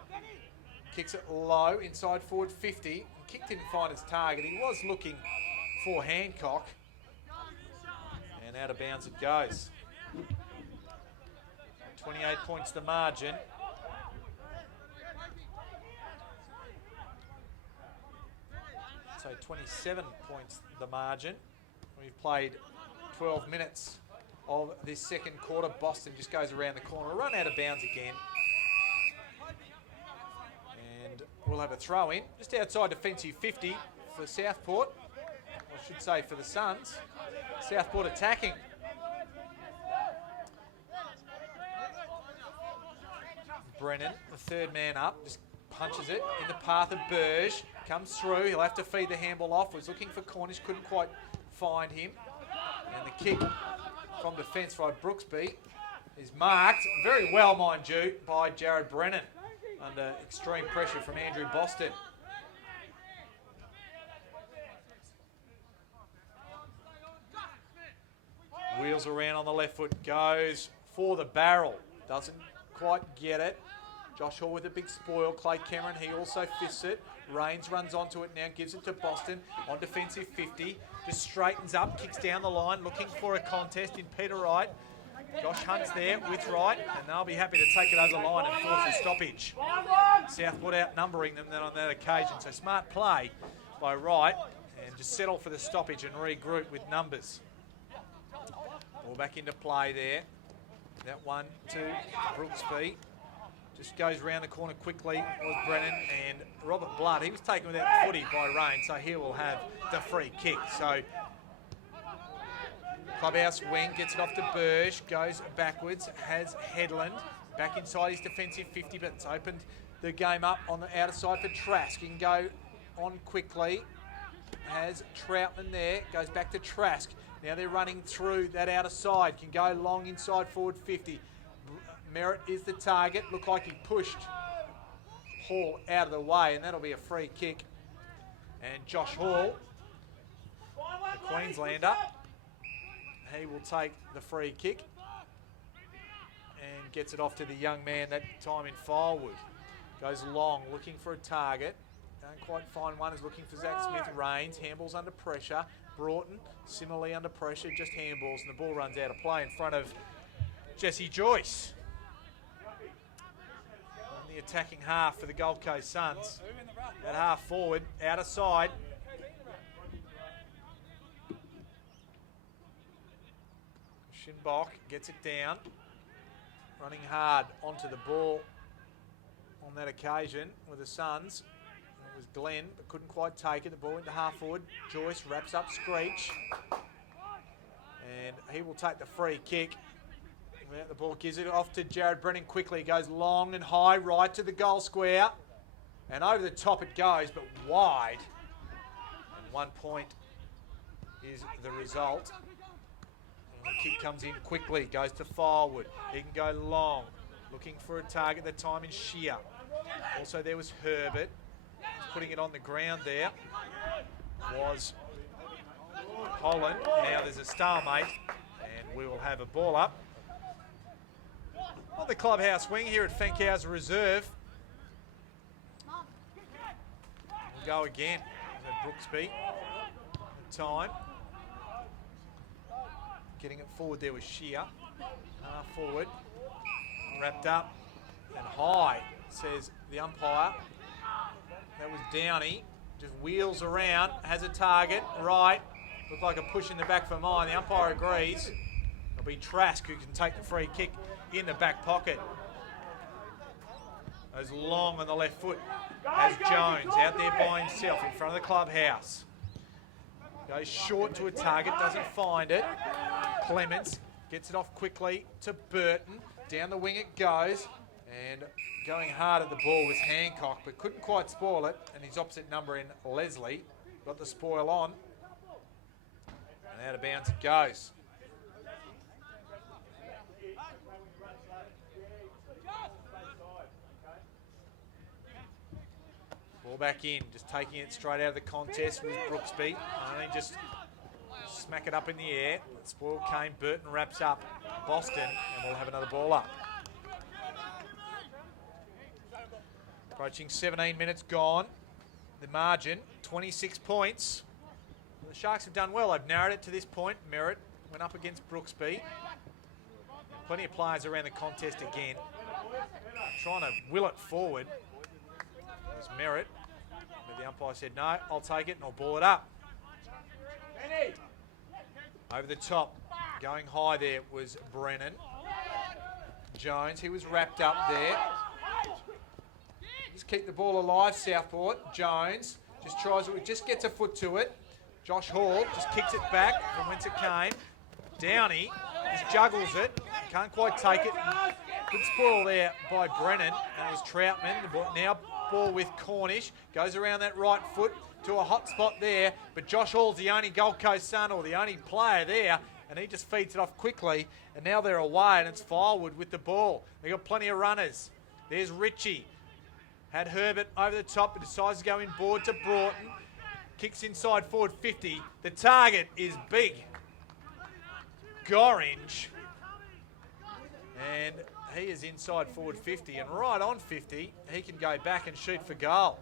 Kicks it low, inside forward 50. Kick didn't find his target. He was looking for Hancock. And out of bounds it goes. 28 points the margin. So 27 points the margin. We've played 12 minutes of this second quarter. Boston just goes around the corner. Run out of bounds again. And we'll have a throw in. Just outside defensive 50 for Southport. I should say for the Suns. Southport attacking. Brennan, the third man up, just punches it in the path of Burge. Comes through. He'll have to feed the handball off. Was looking for Cornish. Couldn't quite find him. And the kick from defence by Brooksby is marked very well, mind you, by Jared Brennan under extreme pressure from Andrew Boston. Wheels around on the left foot, goes for the barrel. Doesn't quite get it. Josh Hall with a big spoil. Clay Cameron, he also fists it. Rains runs onto it now, gives it to Boston on defensive 50. Just straightens up, kicks down the line, looking for a contest in Peter Wright. Josh Hunt's there with Wright, and they'll be happy to take it over the line and force a stoppage. Southport outnumbering them then on that occasion. So smart play by Wright, and just settle for the stoppage and regroup with numbers. Ball back into play there. That one to Brooksby. Just goes round the corner quickly, was Brennan, and Robert Blood, he was taken without footy by Rain, so he will have the free kick. So Clubhouse wing gets it off to Burge, goes backwards, has Headland back inside his defensive 50, but it's opened the game up on the outer side for Trask. He can go on quickly, has Troutman there, goes back to Trask. Now they're running through that outer side, can go long inside forward 50. Merritt is the target. Looked like he pushed Hall out of the way, and that'll be a free kick. And Josh Hall, the Queenslander, he will take the free kick and gets it off to the young man that time in Firewood. Goes long, looking for a target. Don't quite find one. Is looking for Zach Smith. Rains. Handballs under pressure. Broughton, similarly under pressure, just handballs, and the ball runs out of play in front of Jesse Joyce. In the attacking half for the Gold Coast Suns. At half forward, out of side. Shinbok gets it down. Running hard onto the ball on that occasion with the Suns. It was Glenn, but couldn't quite take it. The ball into half forward. Joyce wraps up Screech. And he will take the free kick. Without the ball, gives it off to Jared Brennan quickly. Goes long and high, right to the goal square. And over the top it goes, but wide. And 1 point is the result. And the kick comes in quickly, goes to Firewood. He can go long, looking for a target, that time in Shear. Also there was Herbert, putting it on the ground there. Was Holland. Now there's a stalemate, and we will have a ball up on the clubhouse wing here at Fankhauser Reserve. We'll go again. Brooksby. The time. Getting it forward there was Shear. Half forward. Wrapped up and high, says the umpire. That was Downey. Just wheels around, has a target, right. Looked like a push in the back for mine. The umpire agrees. It'll be Trask who can take the free kick in the back pocket. Goes long on the left foot. Has Jones out there by himself in front of the clubhouse. Goes short to a target, doesn't find it. Clements gets it off quickly to Burton. Down the wing it goes. And going hard at the ball was Hancock, but couldn't quite spoil it. And his opposite number in Leslie got the spoil on. And out of bounds it goes. Ball back in, just taking it straight out of the contest with Brooksby. Only just smack it up in the air. Spoil came, Burton wraps up Boston, and we'll have another ball up. Approaching 17 minutes gone. The margin, 26 points. The Sharks have done well. They've narrowed it to this point. Merritt went up against Brooksby. Plenty of players around the contest again. Trying to will it forward. It was Merritt. But the umpire said, no, I'll take it and I'll ball it up. Over the top, going high there was Brennan. Jones, he was wrapped up there. Just keep the ball alive, Southport. Jones just tries it, just gets a foot to it. Josh Hall just kicks it back from whence it came. Downey just juggles it, can't quite take it. Good spoil there by Brennan, and it was Troutman. The ball, now ball with Cornish, goes around that right foot to a hot spot there, but Josh Hall's the only Gold Coast Sun or the only player there, and he just feeds it off quickly, and now they're away, and it's Firewood with the ball. They've got plenty of runners. There's Ritchie. Had Herbert over the top, but decides to go in board to Broughton. Kicks inside forward 50. The target is big. Gorringe. And he is inside forward 50, and right on 50, he can go back and shoot for goal.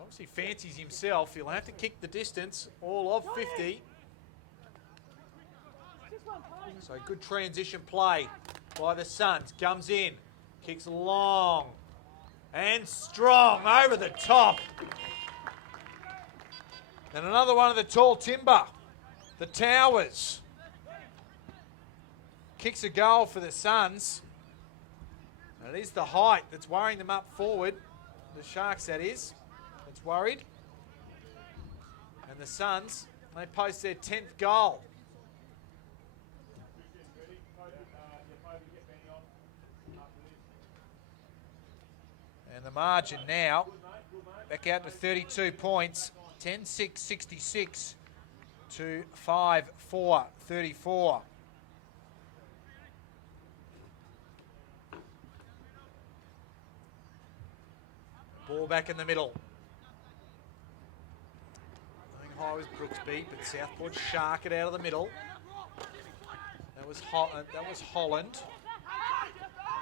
Obviously fancies himself. He'll have to kick the distance, all of 50. So good transition play by the Suns. Comes in, kicks long and strong over the top. And another one of the tall timber, the Towers. Kicks a goal for the Suns. And it is the height that's worrying them up forward. The Sharks, that is. That's worried. And the Suns, they post their 10th goal. And the margin now back out to 32 points. 10-6-66 to 5-4-34. Ball back in the middle. Going high was Brooksby, but Southport shark it out of the middle. That was Holland.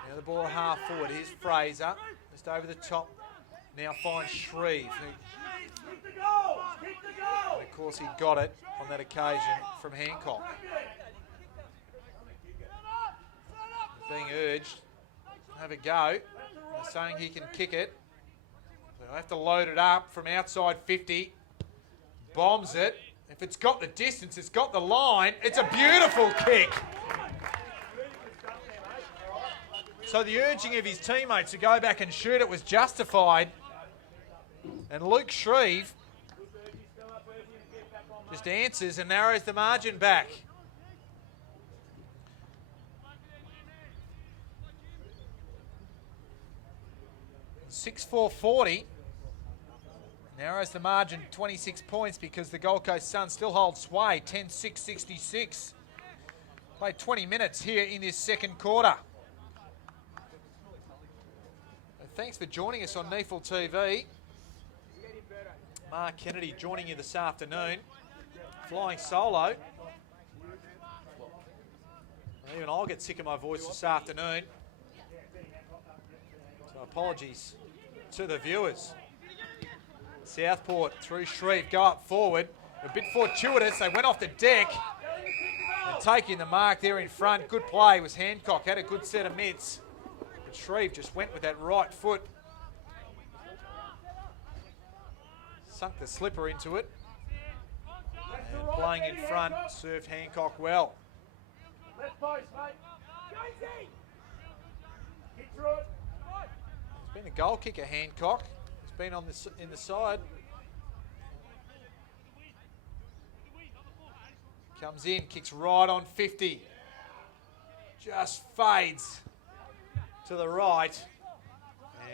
Now Now the ball at half forward. Here's Fraser. Just over the top. Now finds Shreve. And of course, he got it on that occasion from Hancock. Being urged, have a go. They're saying he can kick it. They'll have to load it up from outside 50. Bombs it. If it's got the distance, it's got the line. It's a beautiful kick. So the urging of his teammates to go back and shoot it was justified. And Luke Shreve just answers and narrows the margin back. 6-4-40. Narrows the margin 26 points because the Gold Coast Suns still hold sway, 10-6-66. Played 20 minutes here in this second quarter. And thanks for joining us on NEAFL TV. Mark Kennedy joining you this afternoon. Flying solo. Even I'll get sick of my voice this afternoon. So apologies to the viewers. Southport through Shreve, go up forward. A bit fortuitous, they went off the deck. And taking the mark there in front. Good play was Hancock, had a good set of mitts. But Shreve just went with that right foot. Sunk the slipper into it. And playing in front, served Hancock well. Left post, mate. Kick through it. It's been a goal kicker, Hancock. It's been on the in the side. Comes in, kicks right on 50. Just fades to the right.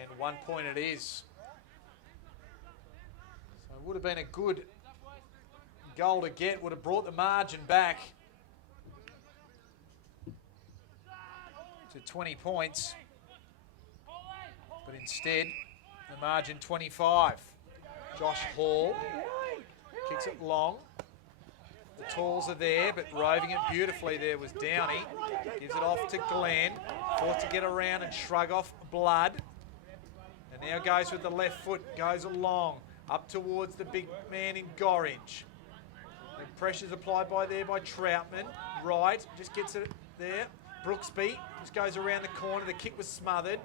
And 1 point it is. So it would have been a good goal to get. Would have brought the margin back to 20 points. But instead, the margin 25. Josh Hall kicks it long. The talls are there, but roving it beautifully there was Downey. Gives it off to Glenn. Forced to get around and shrug off Blood. And now goes with the left foot, goes along. Up towards the big man in Gorringe. And pressure's applied by Troutman. Right, just gets it there. Brooksby just goes around the corner. The kick was smothered.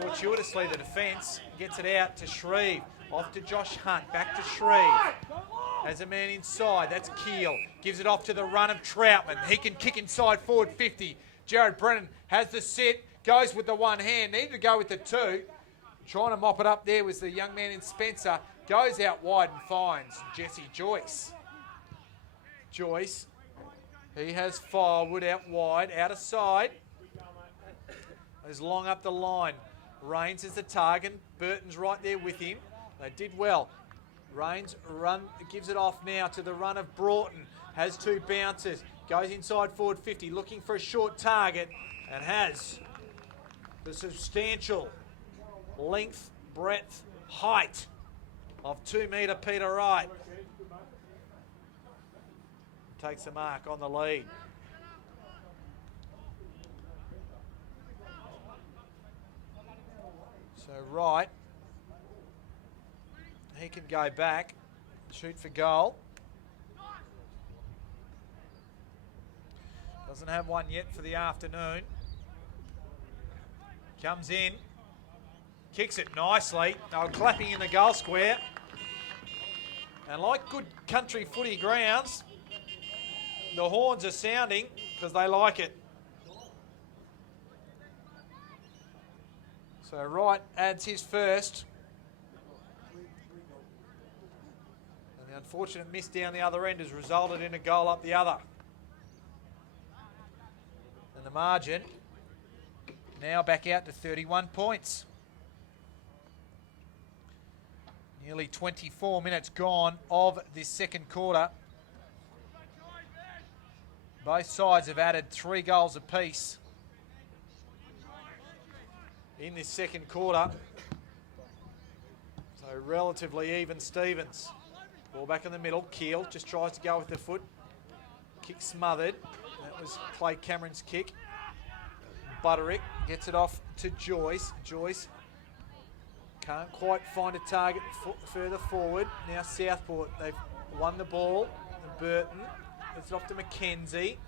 Fortuitously, the defence gets it out to Shreve. Off to Josh Hunt. Back to Shreve. Has a man inside. That's Keel. Gives it off to the run of Troutman. He can kick inside forward 50. Jared Brennan has the sit. Goes with the one hand. Needed to go with the two. Trying to mop it up there was the young man in Spencer. Goes out wide and finds Jesse Joyce. Joyce. He has Firewood out wide. Out of side. Is long up the line. Rains is the target. Burton's right there with him. They did well. Rains gives it off now to the run of Broughton. Has two bounces. Goes inside forward 50. Looking for a short target. And has the substantial length, breadth, height of 2 metre Peter Wright. Takes the mark on the lead. So Wright, he can go back, shoot for goal. Doesn't have one yet for the afternoon. Comes in, kicks it nicely. They were clapping in the goal square. And like good country footy grounds, the horns are sounding because they like it. So Wright adds his first. And the unfortunate miss down the other end has resulted in a goal up the other. And the margin now back out to 31 points. Nearly 24 minutes gone of this second quarter. Both sides have added 3 goals apiece in this second quarter. So relatively even Stevens. Ball back in the middle. Keel just tries to go with the foot. Kick smothered. That was Clay Cameron's kick. Butterick gets it off to Joyce. Joyce can't quite find a target further forward. Now Southport, they've won the ball. Burton, it's off to Mackenzie.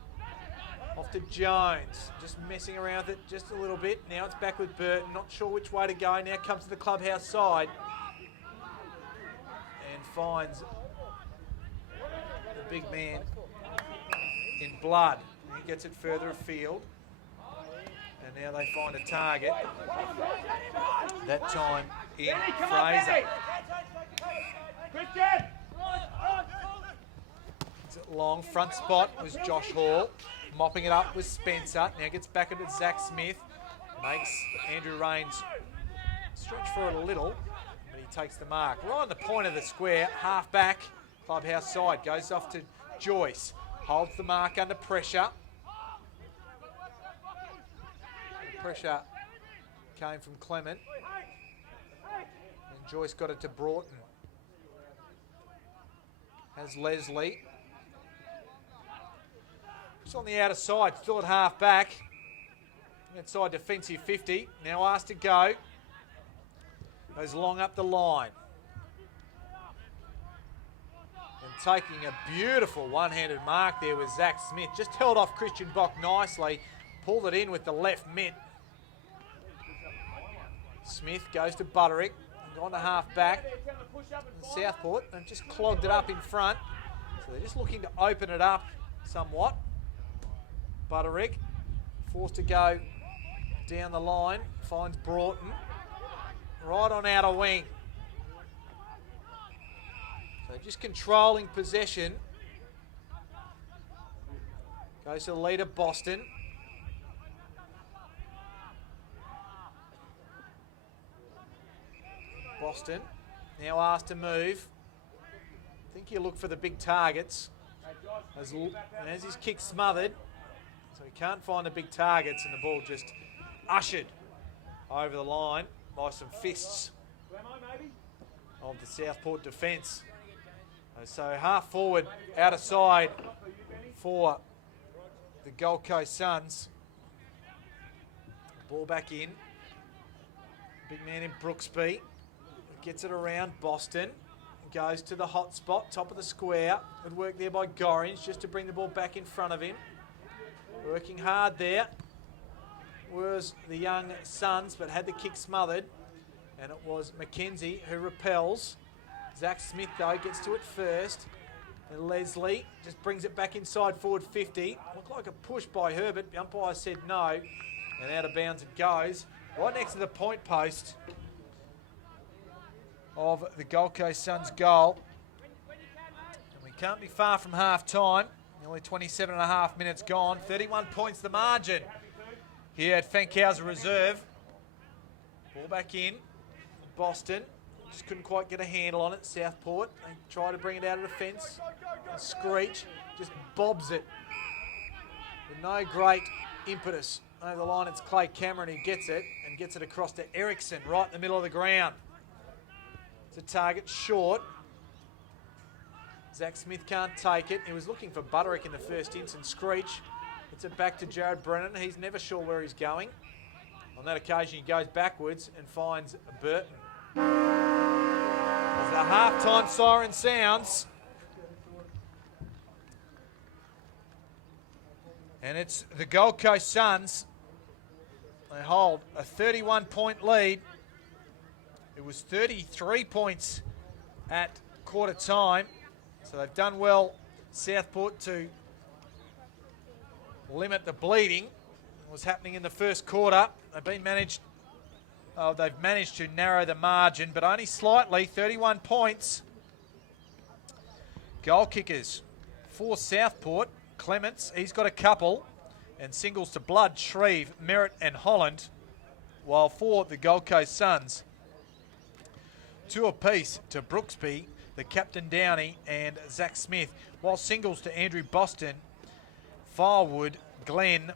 Off to Jones, just messing around with it just a little bit. Now it's back with Burton, not sure which way to go. Now comes to the clubhouse side and finds the big man in blood. He gets it further afield. And now they find a target. That time in Fraser. Long front spot was Josh Hall. Mopping it up was Spencer. Now gets back into Zach Smith. Makes Andrew Rains stretch for it a little, but he takes the mark. Right on the point of the square, half back, clubhouse side. Goes off to Joyce. Holds the mark under pressure. Pressure came from Clement. And Joyce got it to Broughton. Has Leslie. Just on the outer side, still at half back. Inside defensive 50. Now asked to go. Goes long up the line. And taking a beautiful one-handed mark there with Zach Smith. Just held off Christian Bock nicely. Pulled it in with the left mitt. Smith goes to Butterick. Gone to half back. And Southport and just clogged it up in front. So they're just looking to open it up somewhat. Butterick forced to go down the line. Finds Broughton. Right on outer wing. So just controlling possession. Goes to the leader, Boston. Boston now asked to move. I think he'll look for the big targets. As his kick smothered. So he can't find the big targets, and the ball just ushered over the line by some fists of the Southport defence. So half forward, outer side for the Gold Coast Suns. Ball back in. Big man in Brooksby. Gets it around Boston. Goes to the hot spot, top of the square. Good work there by Gorringe just to bring the ball back in front of him. Working hard there was the young Suns, but had the kick smothered. And it was Mackenzie who repels. Zach Smith, though, gets to it first. And Leslie just brings it back inside forward 50. Looked like a push by Herbert. The umpire said no. And out of bounds it goes. Right next to the point post of the Gold Coast Suns goal. And we can't be far from half time. Only 27 and a half minutes gone. 31 points the margin here at Fankhauser Reserve. Ball back in. Boston just couldn't quite get a handle on it. Southport, they try to bring it out of the fence. Screech just bobs it with no great impetus. Over the line, it's Clay Cameron who gets it and gets it across to Erickson right in the middle of the ground. It's a target short. Zach Smith can't take it. He was looking for Butterick in the first instance. Screech. It's it back to Jared Brennan. He's never sure where he's going. On that occasion, he goes backwards and finds Burton. As the halftime siren sounds. And it's the Gold Coast Suns. They hold a 31-point lead. It was 33 points at quarter time. So they've done well, Southport, to limit the bleeding. What was happening in the first quarter. They've managed to narrow the margin, but only slightly, 31 points. Goal kickers for Southport. Clements, he's got a couple. And singles to Blood, Shreve, Merritt and Holland. While for the Gold Coast Suns, two apiece to Brooksby, the captain Downey and Zach Smith, while singles to Andrew Boston, Firewood, Glenn,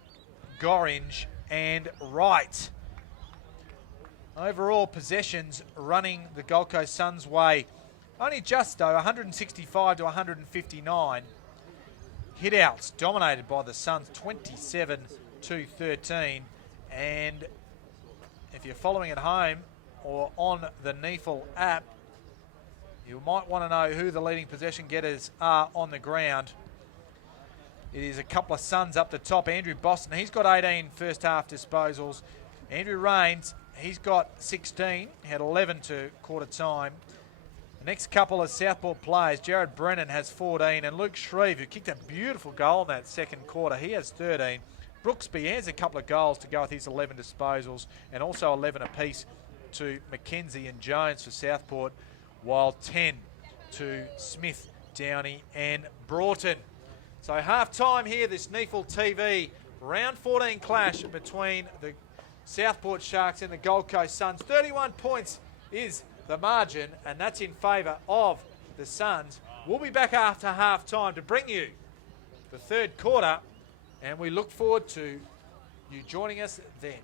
Gorringe and Wright. Overall possessions running the Gold Coast Suns' way. Only just though, 165 to 159. Hit-outs dominated by the Suns, 27 to 13. And if you're following at home or on the NEAFL app, you might want to know who the leading possession getters are on the ground. It is a couple of Suns up the top. Andrew Boston, he's got 18 first half disposals. Andrew Rains, he's got 16. He had 11 to quarter time. The next couple of Southport players, Jared Brennan has 14, and Luke Shreve, who kicked a beautiful goal in that second quarter, he has 13. Brooksby has a couple of goals to go with his 11 disposals, and also 11 apiece to McKenzie and Jones for Southport, while 10 to Smith, Downey and Broughton. So half-time here, this NEAFL TV round 14 clash between the Southport Sharks and the Gold Coast Suns. 31 points is the margin, and that's in favour of the Suns. We'll be back after half-time to bring you the third quarter, and we look forward to you joining us then.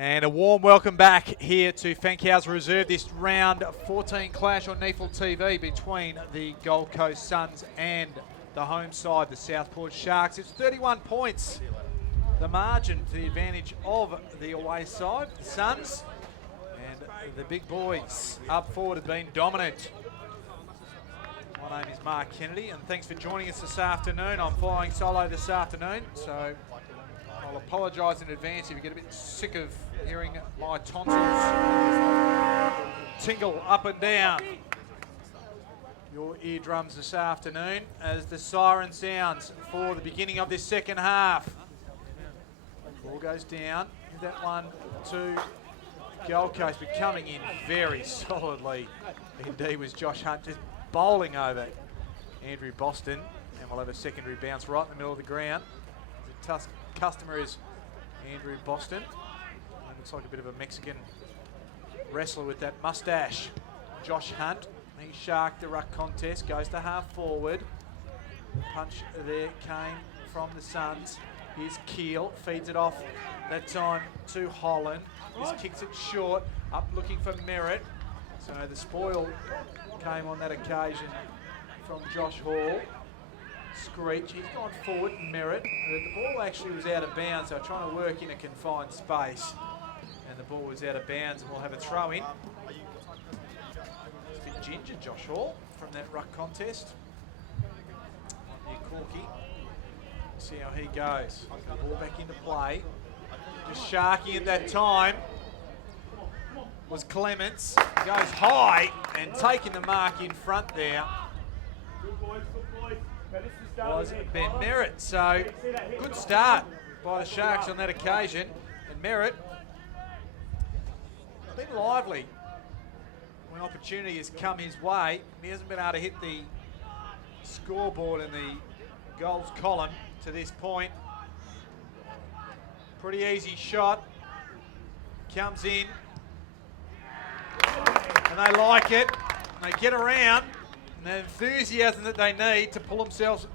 And a warm welcome back here to Fankhauser Reserve, this round 14 clash on NEAFL TV between the Gold Coast Suns and the home side, the Southport Sharks. It's 31 points, the margin to the advantage of the away side, the Suns. And the big boys up forward have been dominant. My name is Mark Kennedy, and thanks for joining us this afternoon. I'm flying solo this afternoon, so I'll apologise in advance if you get a bit sick of hearing my tonsils tingle up and down your eardrums this afternoon as the siren sounds for the beginning of this second half. Ball goes down. That one to Gold Coast, but coming in very solidly indeed was Josh Hunt, just bowling over Andrew Boston, and we'll have a secondary bounce right in the middle of the ground. The customer is Andrew Boston. Looks like a bit of a Mexican wrestler with that mustache. Josh Hunt, he sharked the ruck contest, goes to half forward. Punch there came from the Suns. Here's Keel, feeds it off that time to Holland. This kicks it short, up looking for Merritt. So the spoil came on that occasion from Josh Hall. Screech, he's gone forward, Merritt. The ball actually was out of bounds, so trying to work in a confined space. And the ball was out of bounds, and we'll have a throw in. It's a bit ginger, Josh Hall, from that ruck contest. Near Corky. See how he goes. Ball back into play. Just sharking at that time was Clements. Goes high and taking the mark in front there was Ben Merritt. So good start by the Sharks on that occasion. And Merritt been lively when opportunity has come his way. He hasn't been able to hit the scoreboard in the goals column to this point. Pretty easy shot. Comes in. And they like it. They get around. And the enthusiasm that they need to pull themselves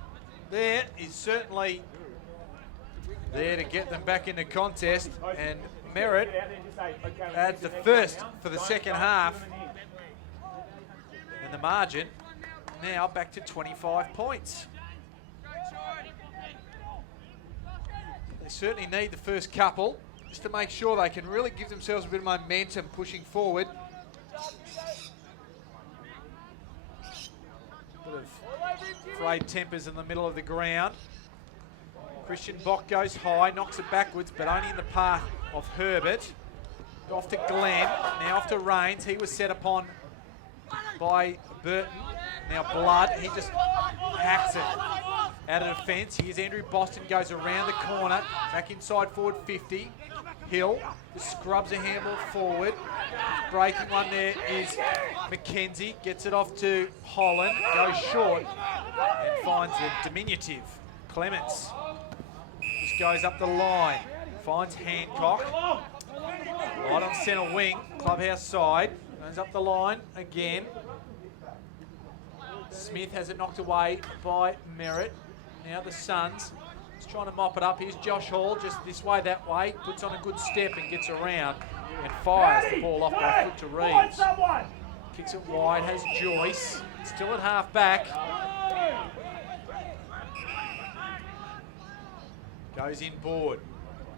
there is certainly there to get them back in the contest. And Merritt adds the first for the second half. And the margin now back to 25 points. They certainly need the first couple just to make sure they can really give themselves a bit of momentum pushing forward. Bit of frayed tempers in the middle of the ground. Christian Bock goes high, knocks it backwards, but only in the path of Herbert. Off to Glenn, now off to Rains. He was set upon by Burton. Now Blood, he just hacks it out of defence. Here's Andrew Boston, goes around the corner, back inside forward 50. Hill just scrubs a handball forward. Breaking one there is McKenzie, gets it off to Holland, goes short and finds the diminutive Clements. Just goes up the line, finds Hancock. Right on centre wing, clubhouse side, goes up the line again. Smith has it knocked away by Merritt. Now the Suns just trying to mop it up. Here's Josh Hall, just this way, that way. Puts on a good step and gets around and fires the ball off by foot to Reeves. Kicks it wide, has Joyce. Still at half back. Goes in board.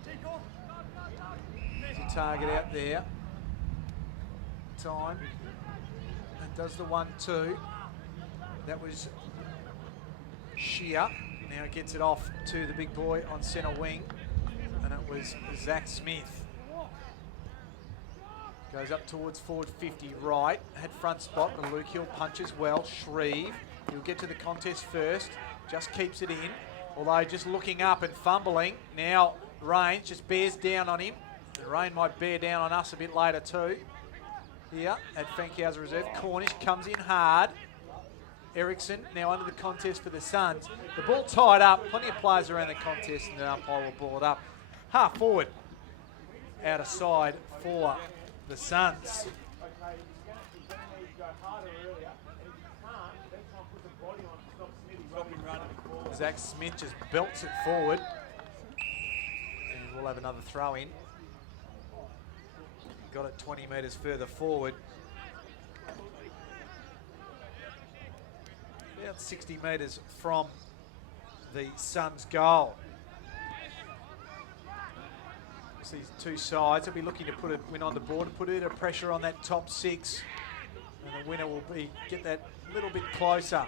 There's a target out there. Time. And does the 1-2. That was Shear. Now gets it off to the big boy on centre wing. And it was Zach Smith. Goes up towards forward 50 right. Had front spot, but Luke Hill punches well. Shreve, he'll get to the contest first. Just keeps it in. Although just looking up and fumbling. Now Rains just bears down on him. And Rain might bear down on us a bit later too. Here at Fankhauser Reserve. Cornish comes in hard. Ericsson now under the contest for the Suns. The ball tied up. Plenty of players around the contest, and the umpire will ball it up. Half forward. Out of side for the Suns. Zach Smith just belts it forward. And we'll have another throw in. got it 20 metres further forward. About 60 metres from the Suns' goal. These two sides will be looking to put a win on the board and put a bit of pressure on that top six. And the winner will be get that little bit closer.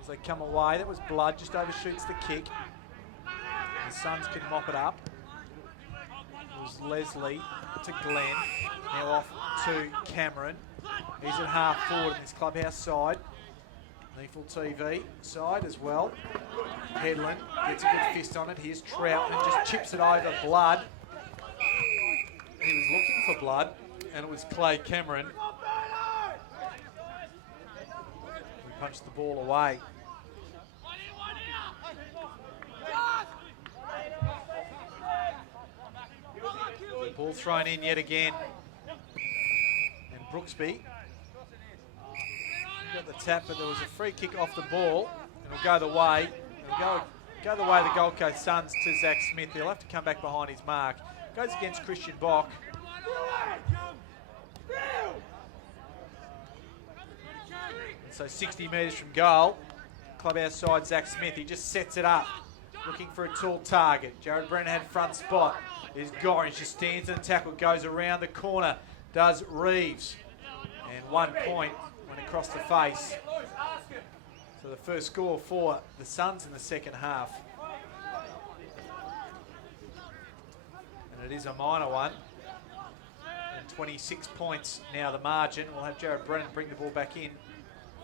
As they come away, that was Blood, just overshoots the kick. The Suns can mop it up. It was Leslie to Glenn. Now off to Cameron. He's at half forward in this clubhouse side. NEAFL TV side as well. Headland gets a good fist on it. Here's Troutman, just chips it over Blood. He was looking for Blood, and it was Clay Cameron. He punched the ball away. Ball thrown in yet again. And Brooksby got the tap, but there was a free kick off the ball. It'll go the way. It'll go the way of the Gold Coast Suns to Zach Smith. He'll have to come back behind his mark. Goes against Christian Bock. And so 60 metres from goal. Clubhouse side Zach Smith. He just sets it up, looking for a tall target. Jared Brennan had front spot. There's Gorringe, just stands in the tackle, goes around the corner, does Reeves. And 1 point went across the face. So the first score for the Suns in the second half. And it is a minor one. And 26 points now the margin. We'll have Jared Brennan bring the ball back in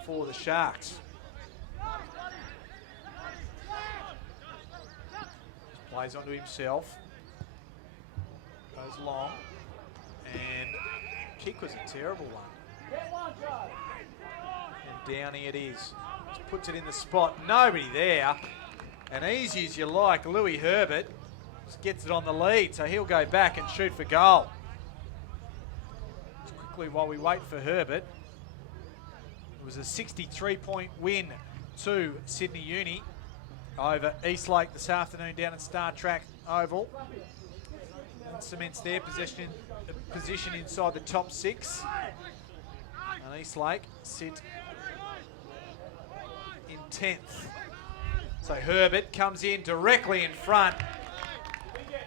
for the Sharks. Plays onto himself. Goes long. And kick was a terrible one. And Downey it is. Just puts it in the spot. Nobody there. And easy as you like, Louis Herbert just gets it on the lead. So he'll go back and shoot for goal. Just quickly while we wait for Herbert. It was a 63-point win to Sydney Uni over Eastlake this afternoon down at Star Track Oval. And cements their position inside the top six. And Eastlake sit in 10th. So Herbert comes in directly in front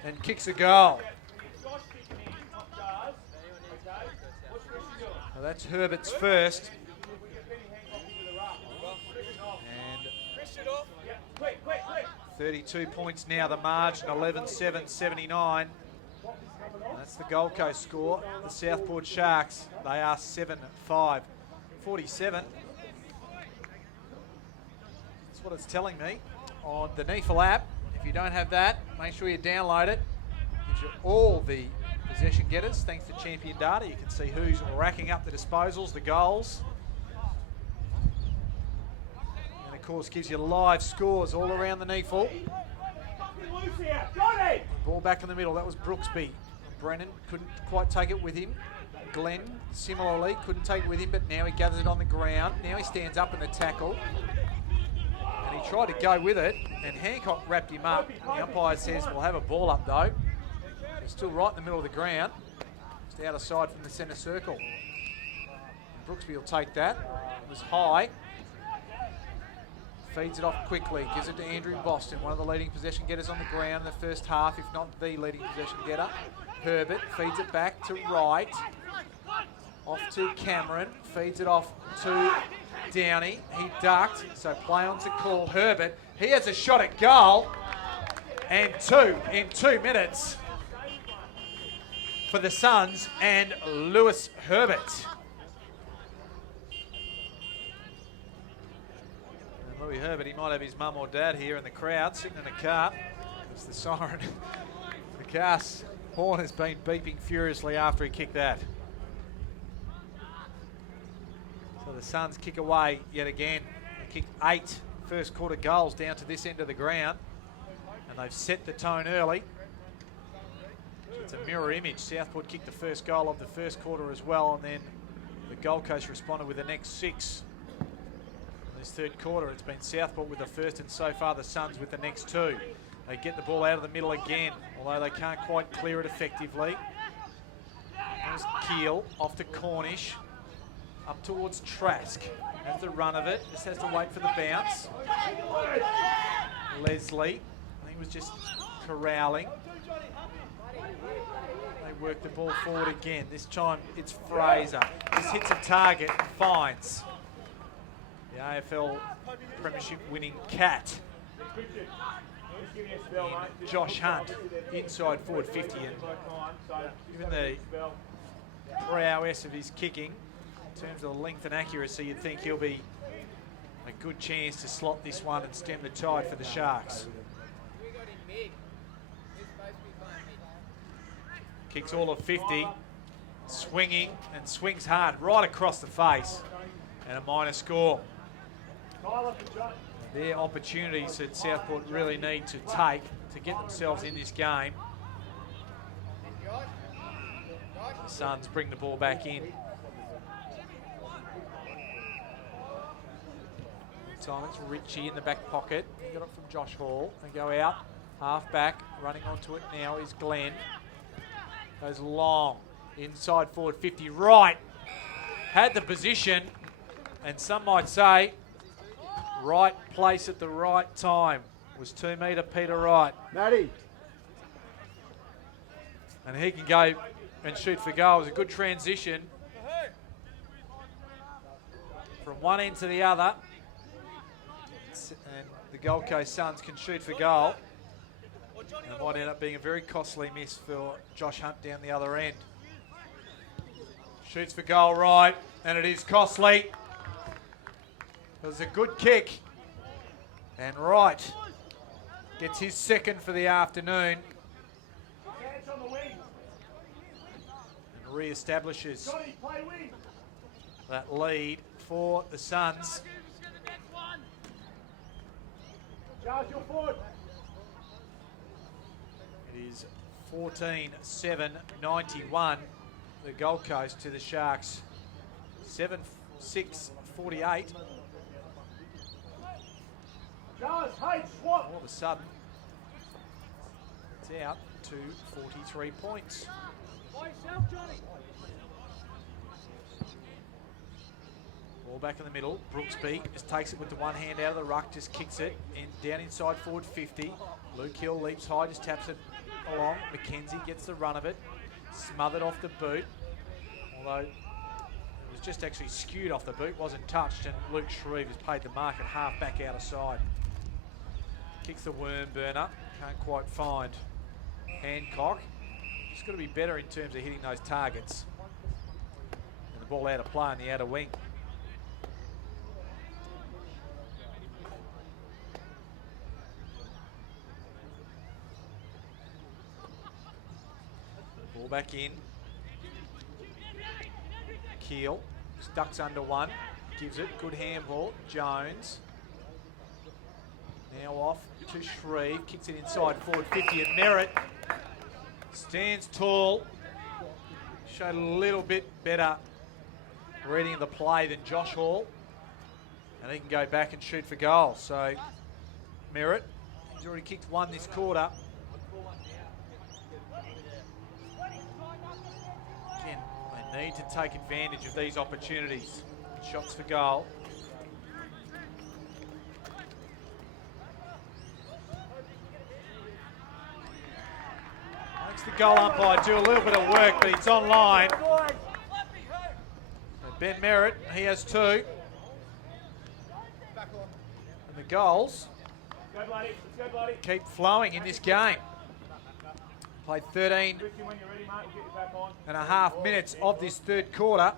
and kicks a goal. So that's Herbert's first. And 32 points now the margin, 11-7, 79. That's the Gold Coast score. The Southport Sharks, they are 7-5, 47. That's what it's telling me on the NEAFL app. If you don't have that, make sure you download it. Gives you all the possession getters. Thanks to Champion Data, you can see who's racking up the disposals, the goals. And of course gives you live scores all around the NEAFL. Ball back in the middle, that was Brooksby. Brennan couldn't quite take it with him. Glenn, similarly, couldn't take it with him, but now he gathers it on the ground. Now he stands up in the tackle. And he tried to go with it, and Hancock wrapped him up. The umpire says, we'll have a ball up, though. He's still right in the middle of the ground. Just out of sight from the centre circle. And Brooksby will take that. It was high. Feeds it off quickly, gives it to Andrew Boston, one of the leading possession getters on the ground in the first half, if not the leading possession getter. Herbert feeds it back to Wright, off to Cameron, feeds it off to Downey. He ducked, so play on to call Herbert. He has a shot at goal, and two in 2 minutes for the Suns and Lewis Herbert. Louis Herbert, he might have his mum or dad here in the crowd, sitting in a car. It's the siren. The car's horn has been beeping furiously after he kicked that. So the Suns kick away yet again. They kicked 8 first quarter goals down to this end of the ground. And they've set the tone early. It's a mirror image. Southport kicked the first goal of the first quarter as well, and then the Gold Coast responded with the next 6. This third quarter, it's been Southport with the first, and so far the Suns with the next 2. They get the ball out of the middle again, although they can't quite clear it effectively. Here's Keel off to Cornish. Up towards Trask. Has the run of it. Just has to wait for the bounce. Leslie, I think was just corralling. They work the ball forward again. This time it's Fraser. Just hits a target and finds the AFL Premiership winning Cat. In Josh Hunt, inside forward 50, and given the prowess of his kicking, in terms of the length and accuracy, you'd think he'll be a good chance to slot this one and stem the tide for the Sharks. Kicks all of 50, swinging and swings hard right across the face, and a minor score. Their opportunities that Southport really need to take to get themselves in this game. The Suns bring the ball back in. Time it's Richie in the back pocket. He got it from Josh Hall. They go out, half back, running onto it now is Glenn. Goes long, inside forward 50, right. Had the position, and some might say, right place at the right time. Was 2 metre Peter Wright. Matty. And he can go and shoot for goal. It was a good transition from one end to the other. And the Gold Coast Suns can shoot for goal. And it might end up being a very costly miss for Josh Hunt down the other end. Shoots for goal right, and it is costly. It was a good kick. And Wright gets his second for the afternoon. And re-establishes that lead for the Suns. It is 14-7-91, the Gold Coast to the Sharks. 7-6-48. All of a sudden, it's out to 43 points. Ball back in the middle. Brooksby just takes it with the one hand out of the ruck, just kicks it in down inside forward 50. Luke Hill leaps high, just taps it along. McKenzie gets the run of it, smothered off the boot. Although it was just actually skewed off the boot, wasn't touched, and Luke Shreve has paid the mark at half back out of side. Kicks the worm burner, can't quite find Hancock. Just got to be better in terms of hitting those targets. And the ball out of play on the outer wing. Ball back in. Keel ducks under one, gives it, good handball. Jones now off to Shreve, kicks it inside forward 50, and Merritt stands tall. Showed a little bit better reading of the play than Josh Hall, and he can go back and shoot for goal. So Merritt, he's already kicked one this quarter. Again, they need to take advantage of these opportunities. Shots for goal. Makes the goal umpire do a little bit of work, but it's online. So Ben Merritt, he has 2. And the goals keep flowing in this game. Played 13 and a half minutes of this third quarter.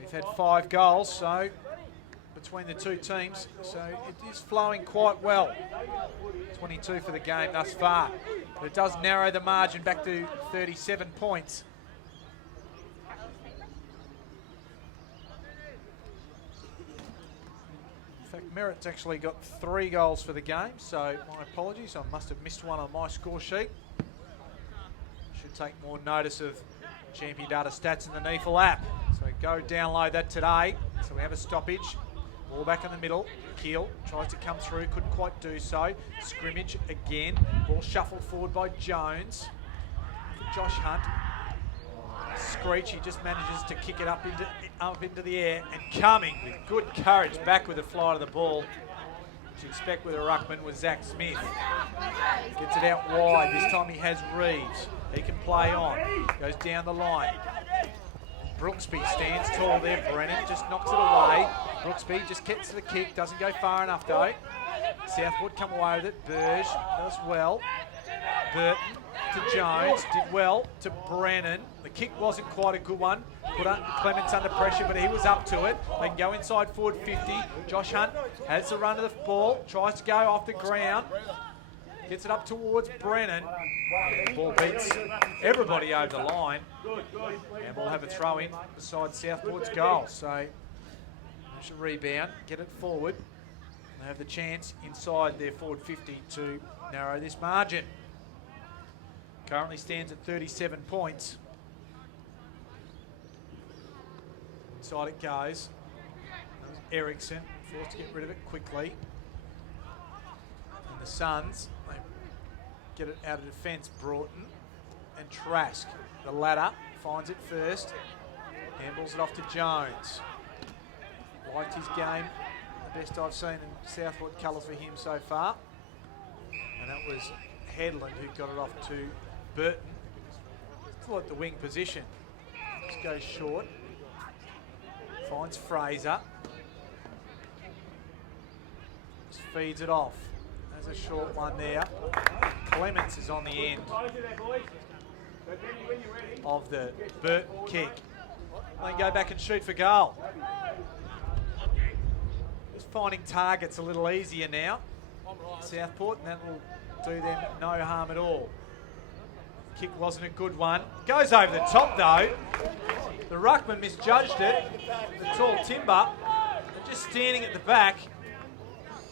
We've had 5 goals, so between the two teams, so it is flowing quite well. 22 for the game thus far, but it does narrow the margin back to 37 points. In fact, Merritt's actually got 3 goals for the game, so my apologies, I must have missed one on my score sheet. Should take more notice of Champion Data Stats in the NEAFL app. So go download that today. So we have a stoppage. Ball back in the middle. Keel tries to come through, couldn't quite do so. Scrimmage again. Ball shuffled forward by Jones. Josh Hunt. Screechy just manages to kick it up into the air, and coming with good courage back with the fly to the ball, which you expect with a ruckman, was Zach Smith. Gets it out wide. This time he has Reeves. He can play on. Goes down the line. Brooksby stands tall there. Brennan just knocks it away. Brooksby just gets to the kick. Doesn't go far enough though. Southport come away with it. Burge does well. Burton to Jones. Did well to Brennan. The kick wasn't quite a good one. Put Clements under pressure, but he was up to it. They can go inside forward 50. Josh Hunt has the run of the ball. Tries to go off the ground. Gets it up towards Brennan. The ball beats everybody over the line. And we'll have a throw in beside Southport's goal. So they should rebound, get it forward. They have the chance inside their forward 50 to narrow this margin. Currently stands at 37 points. Inside it goes. Ericsson forced to get rid of it quickly. And the Suns, they get it out of defence. Broughton and Trask. The ladder finds it first. Handballs it off to Jones. Liked his game. The best I've seen in Southport colours for him so far. And that was Headland who got it off to Burton. Still at the wing position. Just goes short. Finds Fraser. Just feeds it off. There's a short one there. Clements is on the end of the Burton kick. They go back and shoot for goal. Just finding targets a little easier now. Southport, and that will do them no harm at all. Kick wasn't a good one. Goes over the top though. The ruckman misjudged it. The tall timber. And just standing at the back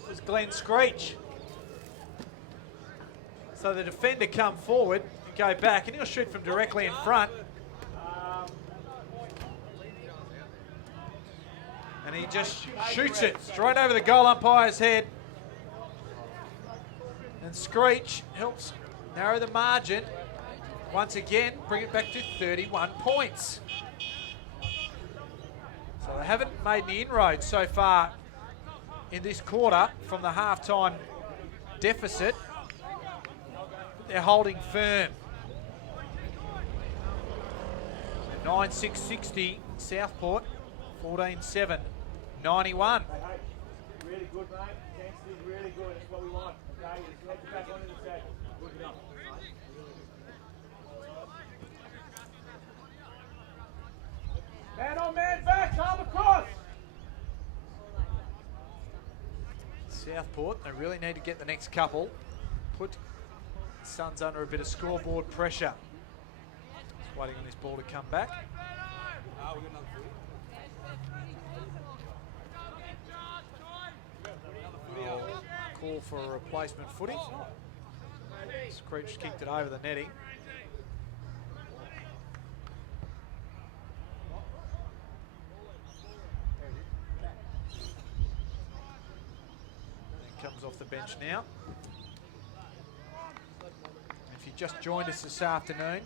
was Glenn Screech. So the defender come forward and go back, and he'll shoot from directly in front. And he just shoots it straight over the goal umpire's head. And Screech helps narrow the margin. Once again, bring it back to 31 points. So they haven't made any inroads so far in this quarter from the halftime deficit. They're holding firm. 9-6-60 Southport, 14-7, 91. Really good, mate. Intensity, really good. That's what we want. Okay, just let it back onto the set. Good enough. Man on man back, arm across. Southport, they really need to get the next couple. Put Suns under a bit of scoreboard pressure. Just waiting on this ball to come back. Call for a replacement footing. Screech kicked it over the netting. Comes off the bench now. If you just joined us this afternoon,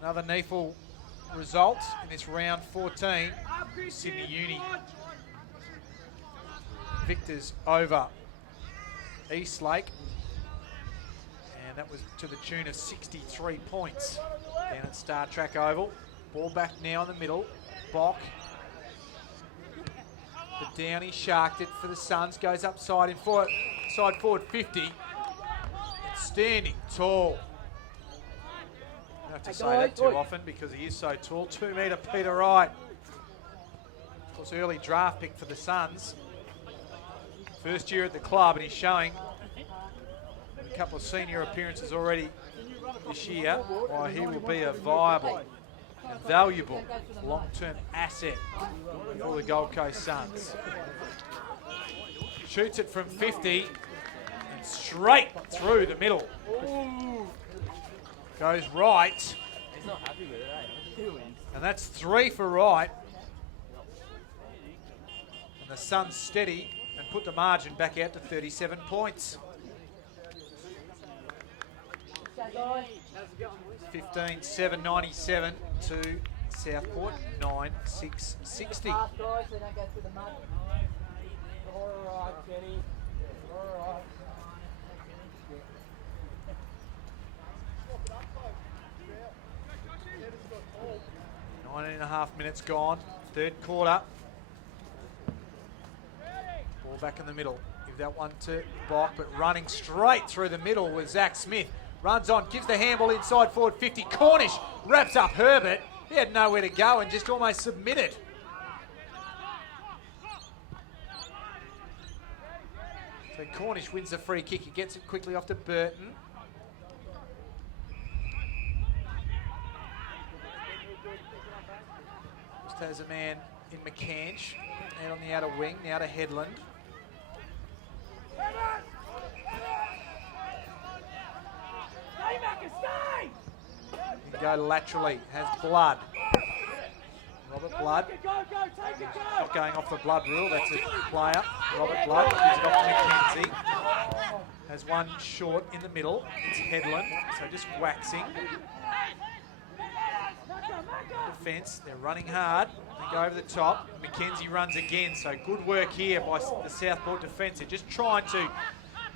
another NEAFL result in this round 14. Sydney Uni victors over Eastlake, and that was to the tune of 63 points down at Star Track Oval. Ball back now in the middle. Bock. The Downey sharked it for the Suns. Goes up side forward 50. It's standing tall. I don't have to say that too often because he is so tall. 2 metre Peter Wright. Of course, early draft pick for the Suns. First year at the club, and he's showing a couple of senior appearances already this year. Why he will be a viable and valuable long-term asset for the Gold Coast Suns. Shoots it from 50 and straight through the middle. Goes right. He's not happy with it, eh? And that's 3 for Wright. And the Suns steady and put the margin back out to 37 points. 15-7, 97 to Southport, 9-6, 60. Pass, guys, so they don't go through the mud. All right, Kenny. All right. 9.5 minutes gone, third quarter. Ball back in the middle. Give that one to Bach, but running straight through the middle was Zach Smith. Runs on, gives the handball inside forward 50. Cornish wraps up Herbert. He had nowhere to go and just almost submitted. So Cornish wins the free kick. He gets it quickly off to Burton. Just has a man in McCanch. Out on the outer wing, now to Headland. Can go laterally, has Blood. Robert Blood. Not going off the Blood rule, that's a player. Robert Blood gives it off to McKenzie. Has one short in the middle. It's Headland, so just waxing. Defence, they're running hard. They go over the top. McKenzie runs again, so good work here by the Southport defence. They're just trying to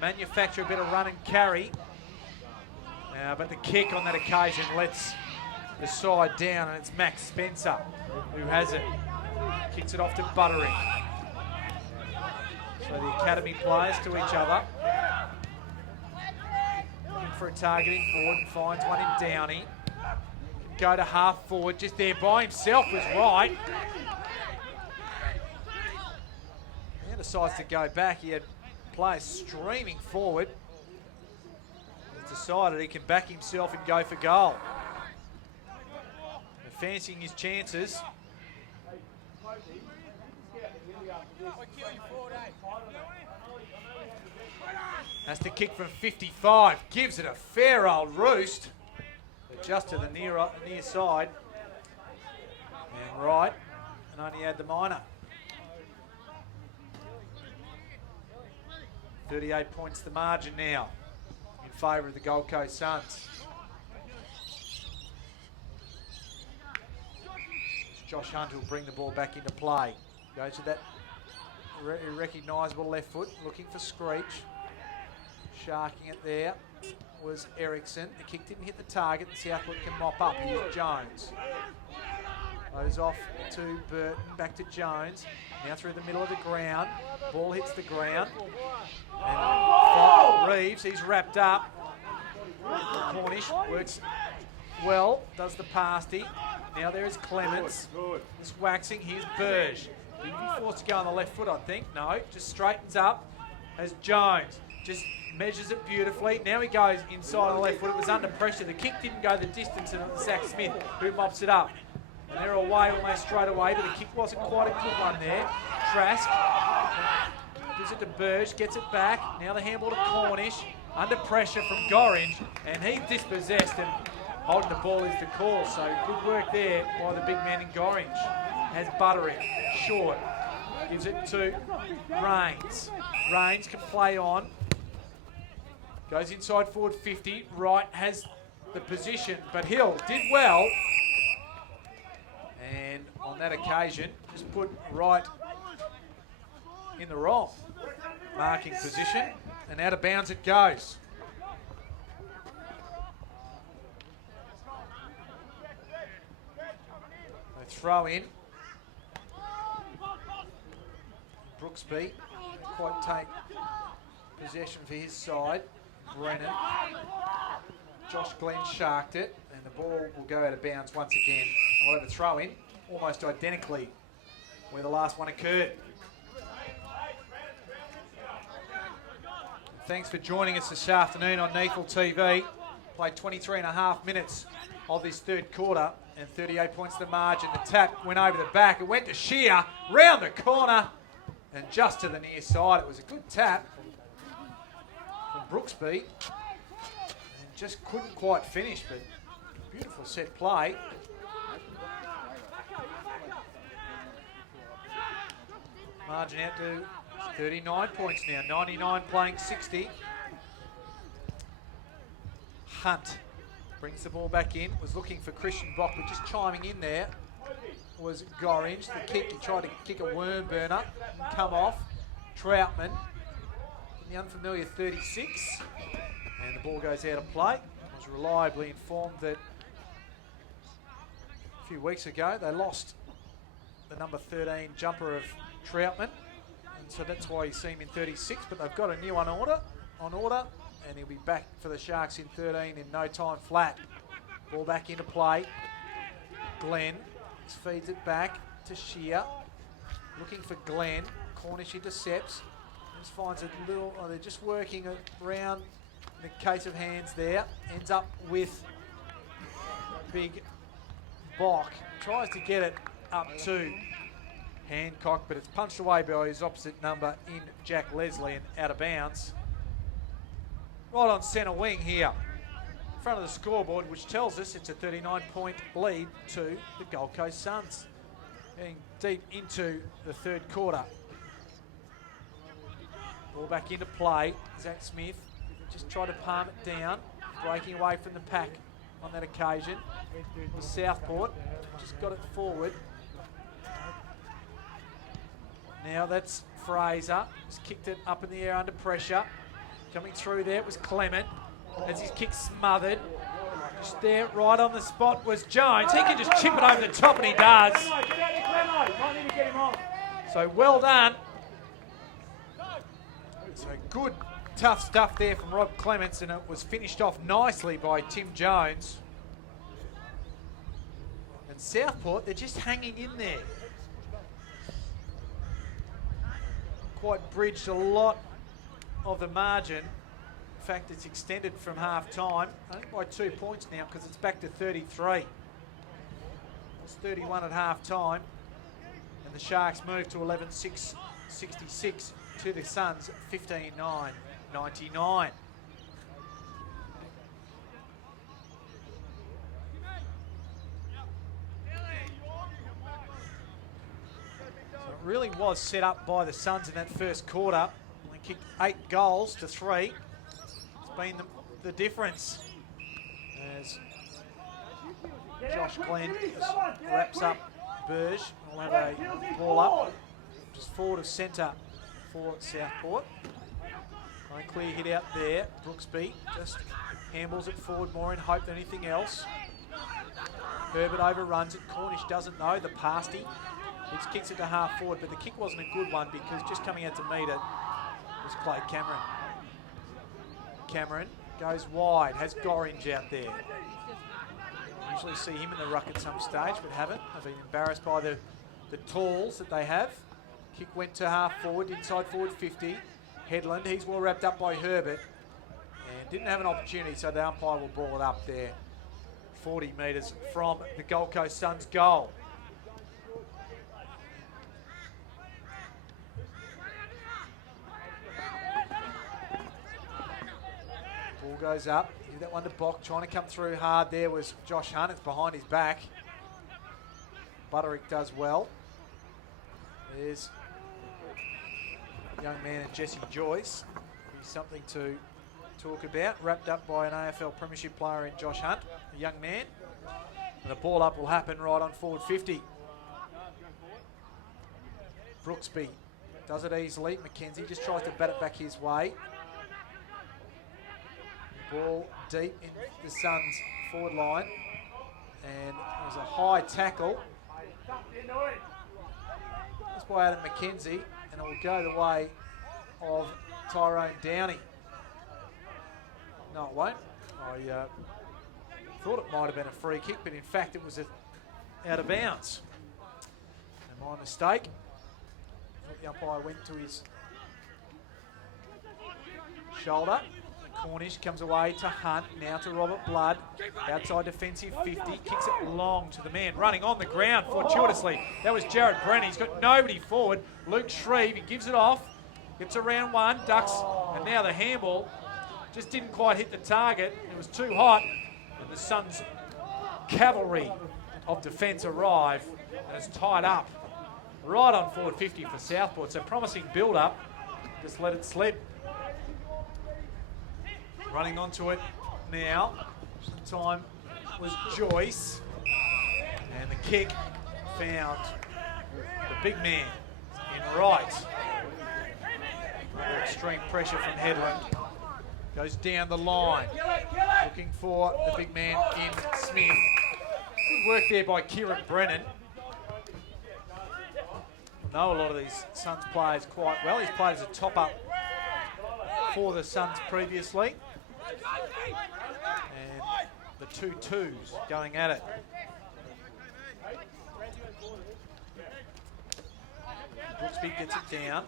manufacture a bit of run and carry. But the kick on that occasion lets the side down, and it's Max Spencer who has it. Kicks it off to Buttering. So the academy players to each other. Looking for a targeting forward and finds one in Downey. Go to half forward, just there by himself was right. He decides to go back. He had players streaming forward. He's decided he can back himself and go for goal. Fancying his chances. Has to kick from 55. Gives it a fair old roost. But just to the near side. And right. And only had the minor. 38 points the margin now. In favour of the Gold Coast Suns. Josh Hunt will bring the ball back into play. Goes to that recognisable left foot, looking for Screech. Sharking it there was Ericsson. The kick didn't hit the target, and Southport can mop up. Here's Jones. Goes off to Burton, back to Jones. Now through the middle of the ground. Ball hits the ground. And Reeves, he's wrapped up. Cornish works well, does the pasty. Now there is Clements. Just waxing. Here's Burge. He'll be forced to go on the left foot, I think. No, just straightens up as Jones. Just measures it beautifully. Now he goes inside on the left foot. It was under pressure. The kick didn't go the distance, and it was Zach Smith who mops it up. And they're away almost straight away, but the kick wasn't quite a good one there. Trask gives it to Burge, gets it back. Now the handball to Cornish. Under pressure from Gorringe, and he's dispossessed, and holding the ball is the call. So good work there by the big man in Gorringe. Has Buttering, short, gives it to Rains. Rains can play on. Goes inside forward 50. Wright has the position, but Hill did well. And on that occasion, just put Wright in the wrong marking position. And out of bounds it goes. They throw in. Brooksby quite take possession for his side. Brennan. Josh Glenn sharked it, and the ball will go out of bounds once again. And we'll have a throw in, almost identically where the last one occurred. Thanks for joining us this afternoon on NEAFL TV. Played 23.5 minutes of this third quarter and 38 points to the margin. The tap went over the back. It went to Shear, round the corner and just to the near side. It was a good tap from Brooksby. And just couldn't quite finish, but beautiful set play. Margin out to 39 points now, 99 playing 60. Hunt brings the ball back in, was looking for Christian Bock, but just chiming in there was Gorringe. The kick, he tried to kick a worm burner, come off. Troutman, the unfamiliar 36, and the ball goes out of play. I was reliably informed that a few weeks ago they lost the number 13 jumper of Troutman, and so that's why you see him in 36, but they've got a new one on order, and he'll be back for the Sharks in 13 in no time flat. Ball back into play. Glenn feeds it back to Shear, looking for Glenn. Cornish intercepts, just finds a little, they're just working around in the case of hands there. Ends up with Big Bock. Tries to get it up to Hancock, but it's punched away by his opposite number in Jack Leslie and out of bounds. Right on centre wing here, in front of the scoreboard, which tells us it's a 39-point lead to the Gold Coast Suns. Getting deep into the third quarter. Ball back into play. Zach Smith just tried to palm it down, breaking away from the pack on that occasion. Was Southport, just got it forward. Now that's Fraser, just kicked it up in the air under pressure. Coming through there was Clement, as his kick smothered. Just there, right on the spot was Jones. He can just chip it over the top, and he does. So well done. So good, tough stuff there from Rob Clements, and it was finished off nicely by Tim Jones. And Southport, they're just hanging in there. Quite bridged a lot of the margin. In fact, it's extended from half time, I think by 2 points now, because it's back to 33. It's 31 at half time, and the Sharks move to 11-6, 66 to the Suns, 15-9, 99. So it really was set up by the Suns in that first quarter. They kicked 8 goals to 3. It's been the difference as Josh Glenn just wraps up Burge. We'll have a ball up, just forward of centre for Southport. A clear hit out there. Brooksby just handballs it forward more in hope than anything else. Herbert overruns it. Cornish doesn't know the pasty. He just kicks it to half forward, but the kick wasn't a good one because just coming out to meet it was Clay Cameron. Cameron goes wide, has Gorringe out there. Usually see him in the ruck at some stage, but haven't. I've been embarrassed by the tools that they have. Kick went to half forward, inside forward 50. Headland, he's well wrapped up by Herbert and didn't have an opportunity, so the umpire will ball it up there. 40 metres from the Gold Coast Suns goal. Ball goes up, give that one to Bock, trying to come through hard. There was Josh Hunt, it's behind his back. Butterick does well. There's young man and Jesse Joyce. Be something to talk about. Wrapped up by an AFL Premiership player in Josh Hunt, a young man. And the ball up will happen right on forward 50. Brooksby does it easily. McKenzie just tries to bat it back his way. Ball deep in the Suns forward line. And there's a high tackle. That's by Adam McKenzie. And it will go the way of Tyrone Downey. No, it won't. I thought it might have been a free kick, but in fact it was out of bounds. And my mistake. The umpire went to his shoulder. Cornish comes away to Hunt, now to Robert Blood. Outside defensive 50, kicks it long to the man running on the ground fortuitously. That was Jared Brennan. He's got nobody forward. Luke Shreve, he gives it off. Gets around one, ducks, and now the handball just didn't quite hit the target. It was too hot, and the Suns' cavalry of defence arrive, and it's tied up right on forward 50 for Southport. So promising build-up, just let it slip. Running onto it now. Time was Joyce. And the kick found the big man in right. Under extreme pressure from Headland. Goes down the line. Looking for the big man in Smith. Good work there by Kieran Brennan. I know a lot of these Suns players quite well. He's played as a top-up for the Suns previously. And the 2-2s going at it. Brooksby gets it down.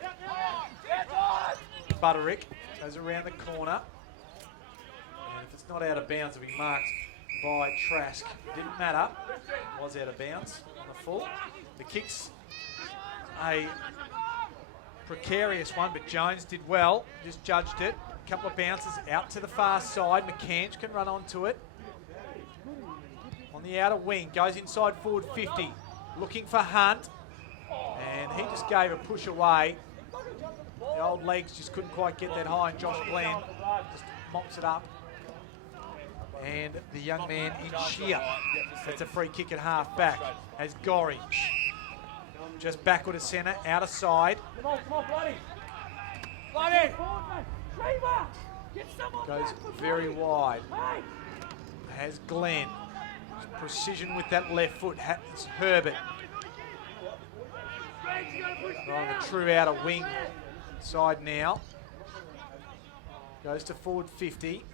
Butterick goes around the corner. And if it's not out of bounds, it'll be marked by Trask. Didn't matter. It was out of bounds on the full. The kick's a precarious one, but Jones did well. Just judged it. A couple of bounces out to the far side. McCanch can run onto it. On the outer wing, goes inside forward 50. Looking for Hunt. And he just gave a push away. The old legs just couldn't quite get that high, and Josh Glenn just mops it up. And the young man in sheer. That's a free kick at half back as Gorry. Just backward to centre, out of side. Come on, bloody. Bloody. Goes very wide. Has Glenn. Precision with that left foot. It's Herbert. On the true outer wing side now. Goes to forward 50.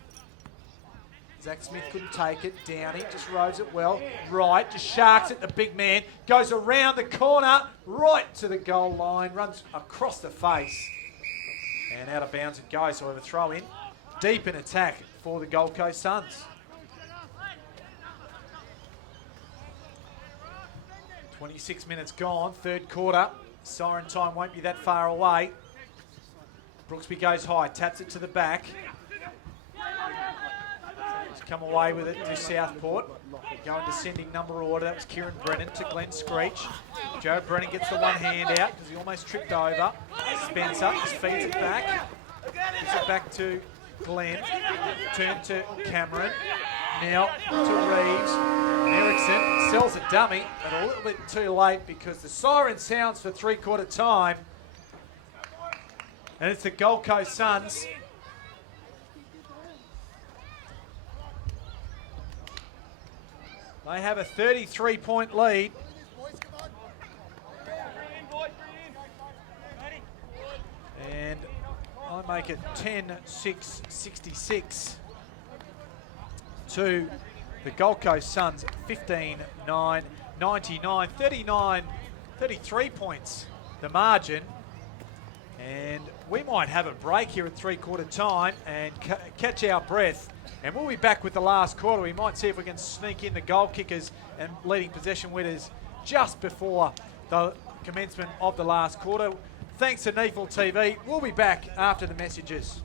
Zach Smith couldn't take it. Downey just rows it well. Right, just sharks it. The big man goes around the corner, right to the goal line, runs across the face. And out of bounds it goes, so we have a throw in. Deep in attack for the Gold Coast Suns. 26 minutes gone, third quarter. Siren time won't be that far away. Brooksby goes high, taps it to the back. He's come away with it to Southport. Going descending number order, that was Kieran Brennan to Glenn Screech. Joe Brennan gets the one hand out because he almost tripped over. Spencer just feeds it back. Gives it back to Glenn. Turn to Cameron. Now to Reeves. And Erickson sells a dummy, but a little bit too late because the siren sounds for three-quarter time. And it's the Gold Coast Suns. They have a 33-point lead. And I make it 10-6-66 to the Gold Coast Suns, 15-9, 99, 39, 33 points the margin. And we might have a break here at three-quarter time and catch our breath. And we'll be back with the last quarter. We might see if we can sneak in the goal kickers and leading possession winners just before the commencement of the last quarter. Thanks to NEAFL TV. We'll be back after the messages.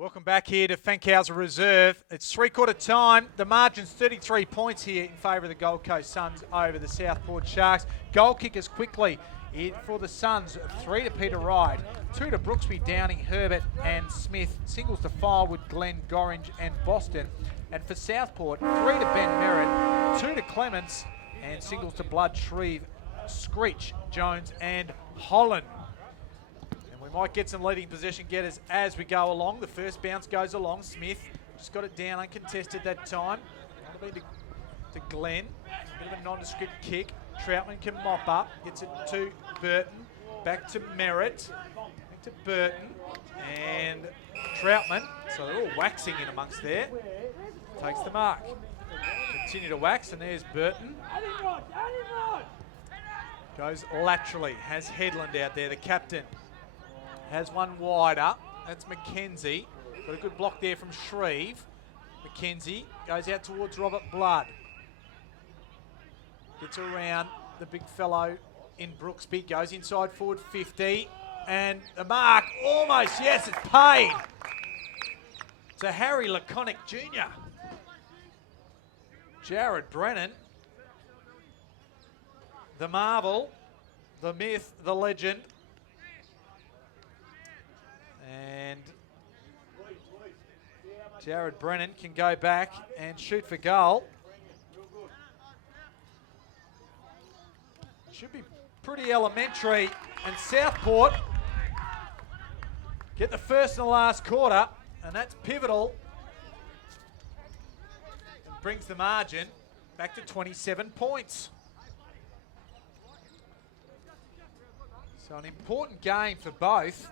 Welcome back here to Fankhauser Reserve. It's three-quarter time. The margin's 33 points here in favour of the Gold Coast Suns over the Southport Sharks. Goal kickers quickly in for the Suns. 3 to Peter Wright, 2 to Brooksby, Downing, Herbert and Smith. Singles to Firewood, Glenn, Gorringe and Boston. And for Southport, 3 to Ben Merritt, 2 to Clements and singles to Blood, Shreve, Screech, Jones and Holland. Might get some leading possession getters as we go along. The first bounce goes along. Smith just got it down uncontested that time. To Glenn. A bit of a nondescript kick. Troutman can mop up. Gets it to Burton. Back to Merritt. Back to Burton. And Troutman. So they're all waxing in amongst there. Takes the mark. Continue to wax, and there's Burton. Goes laterally. Has Headland out there, the captain. Has one wider. That's Mackenzie. Got a good block there from Shreve. Mackenzie goes out towards Robert Blood. Gets around the big fellow in Brooksby. Goes inside forward 50. And the mark almost, yes, it's paid. To Harry Laconic Jr. Jared Brennan. The marvel, the myth, the legend. And Jared Brennan can go back and shoot for goal. Should be pretty elementary. And Southport get the first and the last quarter, and that's pivotal. And brings the margin back to 27 points. So an important game for both.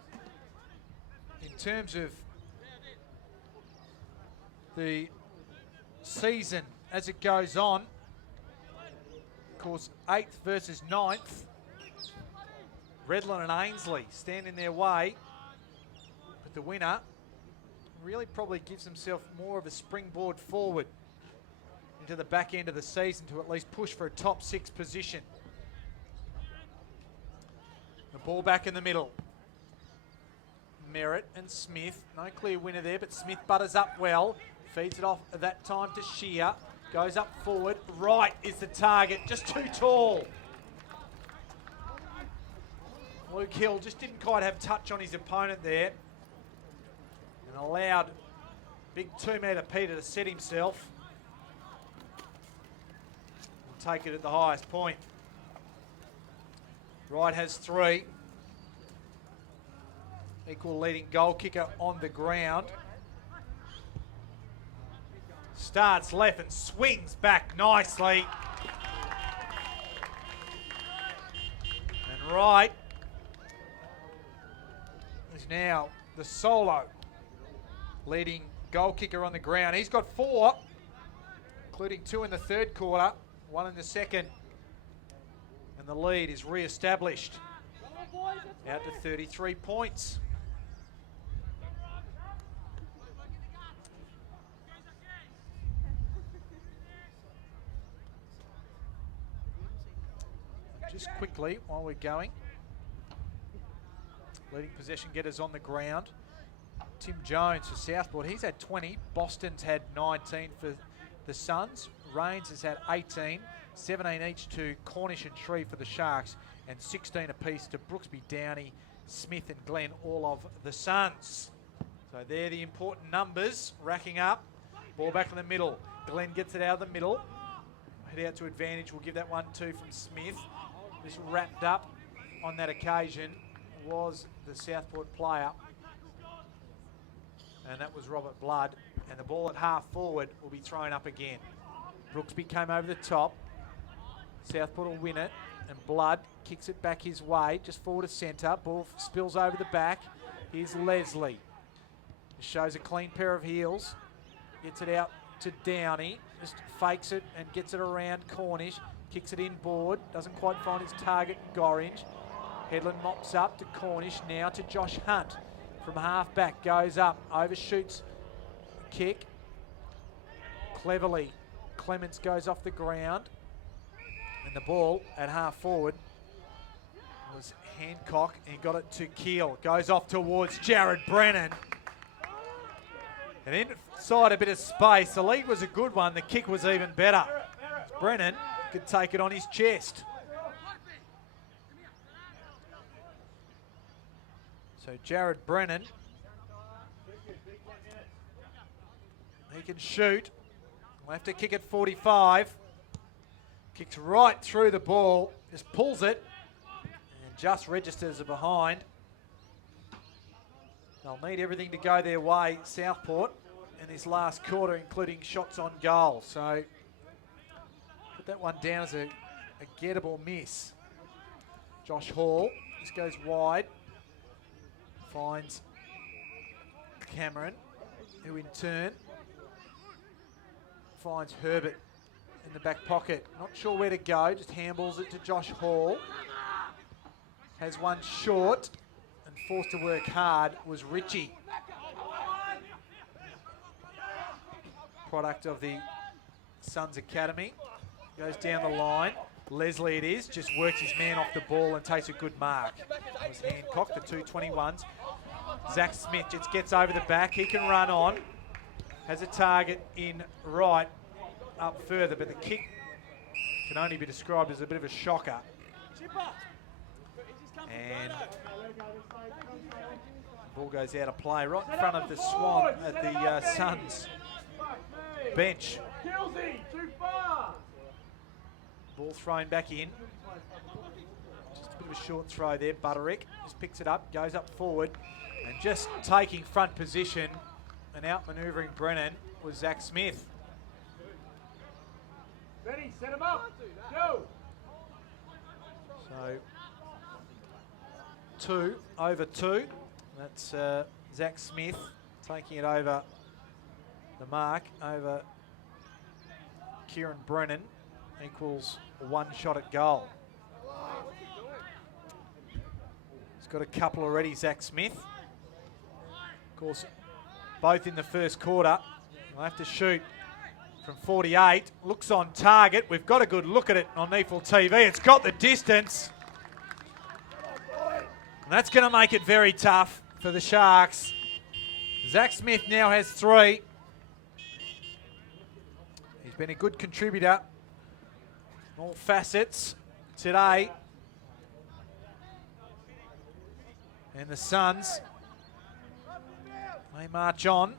In terms of the season as it goes on, of course, 8th versus 9th. Redland and Ainsley stand in their way, but the winner really probably gives himself more of a springboard forward into the back end of the season to at least push for a top 6 position. The ball back in the middle. Merritt and Smith, no clear winner there, but Smith butters up well, feeds it off at that time to Shear, goes up forward, Wright is the target, just too tall. Luke Hill just didn't quite have touch on his opponent there and allowed big 2-metre Peter to set himself and take it at the highest point. Wright has 3. Equal leading goal kicker on the ground. Starts left and swings back nicely. And Wright is now the solo leading goal kicker on the ground. He's got 4, including 2 in the third quarter, 1 in the second. And the lead is re-established out to 33 points. Just quickly, while we're going, leading possession getters on the ground. Tim Jones for Southport, he's had 20. Boston's had 19 for the Suns. Rains has had 18. 17 each to Cornish and Shreve for the Sharks. And 16 apiece to Brooksby, Downey, Smith and Glenn, all of the Suns. So they're the important numbers, racking up. Ball back in the middle. Glenn gets it out of the middle. Head out to advantage. We'll give that 1-2 from Smith. Just wrapped up on that occasion was the Southport player, and that was Robert Blood. And the ball at half forward will be thrown up again. Brooksby came over the top. Southport will win it, and Blood kicks it back his way, just forward to centre. Ball spills over the back. Here's Leslie. Shows a clean pair of heels. Gets it out to Downey. Just fakes it and gets it around Cornish. Kicks it inboard, doesn't quite find his target, Gorringe. Headland mops up to Cornish, now to Josh Hunt. From half back, goes up, overshoots kick. Cleverly, Clements goes off the ground. And the ball at half forward was Hancock, and he got it to Keel. Goes off towards Jared Brennan. And inside a bit of space. The lead was a good one. The kick was even better. Brennan could take it on his chest. So Jared Brennan, he can shoot. We'll have to kick at 45. Kicks right through the ball, just pulls it, and just registers it behind. They'll need everything to go their way, Southport, in this last quarter, including shots on goal. So put that one down as a gettable miss. Josh Hall just goes wide, finds Cameron, who in turn finds Herbert in the back pocket. Not sure where to go, just handballs it to Josh Hall. Has one short and forced to work hard was Richie. Product of the Suns Academy. Goes down the line. Leslie it is, just works his man off the ball and takes a good mark. That was Hancock, the 221s. Zach Smith just gets over the back. He can run on. Has a target in right up further, but the kick can only be described as a bit of a shocker. And the ball goes out of play right in front of the Swan at the Suns bench. Ball thrown back in. Just a bit of a short throw there. Butterick just picks it up, goes up forward, and just taking front position and outmanoeuvring Brennan was Zach Smith. Benny, set him up. Go. So 2 over 2. That's Zach Smith taking it over the mark over Kieran Brennan. Equals 1 shot at goal. He's got a couple already, Zach Smith. Of course, both in the first quarter. He'll have to shoot from 48. Looks on target. We've got a good look at it on NEAFL TV. It's got the distance. And that's going to make it very tough for the Sharks. Zach Smith now has 3. He's been a good contributor in all facets today. And the Suns, they march on.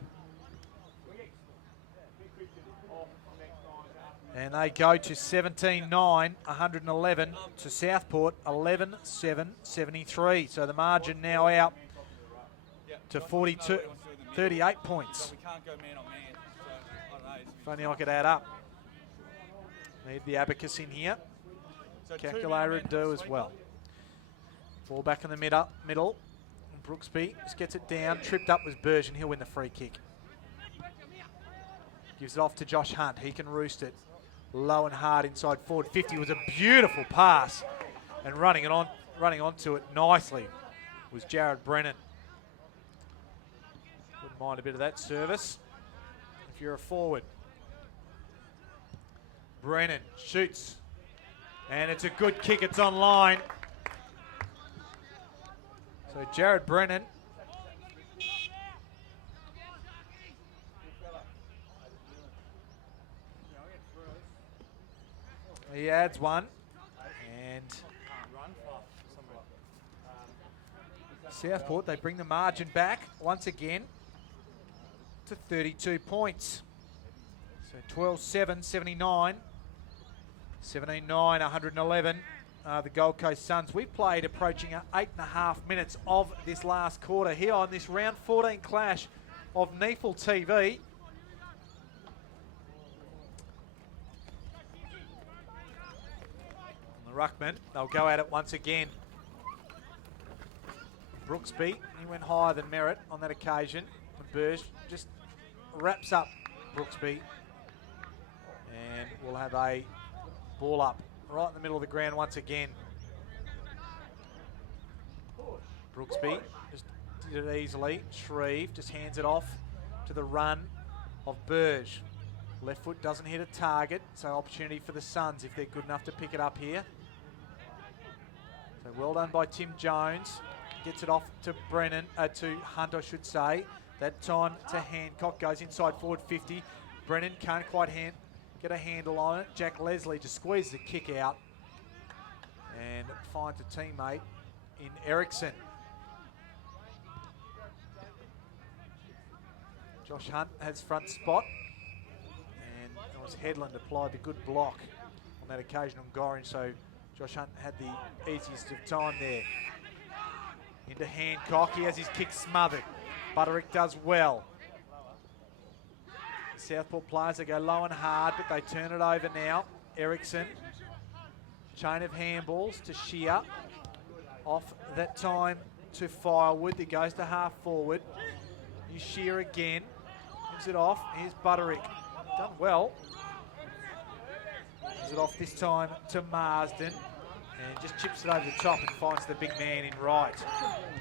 And they go to 17-9, 111 to Southport, 11-7, 73. So the margin now out to 38 points. If only I could add up. Need the abacus in here. Calculator would do as well. Ball back in the middle. And Brooksby just gets it down. Tripped up was Burge, and he'll win the free kick. Gives it off to Josh Hunt. He can roost it. Low and hard inside forward 50 was a beautiful pass, and running onto it nicely was Jared Brennan. Wouldn't mind a bit of that service if you're a forward. Brennan shoots, and it's a good kick. It's on line. So Jared Brennan. He adds one, and Southport, they bring the margin back once again to 32 points. So 12-7, 79, 17-9, 111. The Gold Coast Suns. We've played approaching 8.5 minutes of this last quarter here on this round 14 clash of NEAFL TV. Ruckman, they'll go at it once again. Brooksby, he went higher than Merritt on that occasion. Burge just wraps up Brooksby. And we'll have a ball up right in the middle of the ground once again. Brooksby just did it easily. Shreve just hands it off to the run of Burge. Left foot doesn't hit a target, so opportunity for the Suns if they're good enough to pick it up here. So well done by Tim Jones. Gets it off to Brennan, to Hunt, I should say. That time to Hancock, goes inside forward 50. Brennan can't quite get a handle on it. Jack Leslie just squeezes the kick out and finds a teammate in Ericsson. Josh Hunt has front spot, and it was Headland applied the good block on that occasion on Gorringe, so Josh Hunt had the easiest of time there. Into Hancock, he has his kick smothered. Butterick does well. Southport players, they go low and hard, but they turn it over now. Ericsson, chain of handballs to Shear. Off that time to Firewood, that goes to half forward. Here's Shear again, gives it off. Here's Butterick, done well. Gives it off this time to Marsden, and just chips it over the top and finds the big man in right.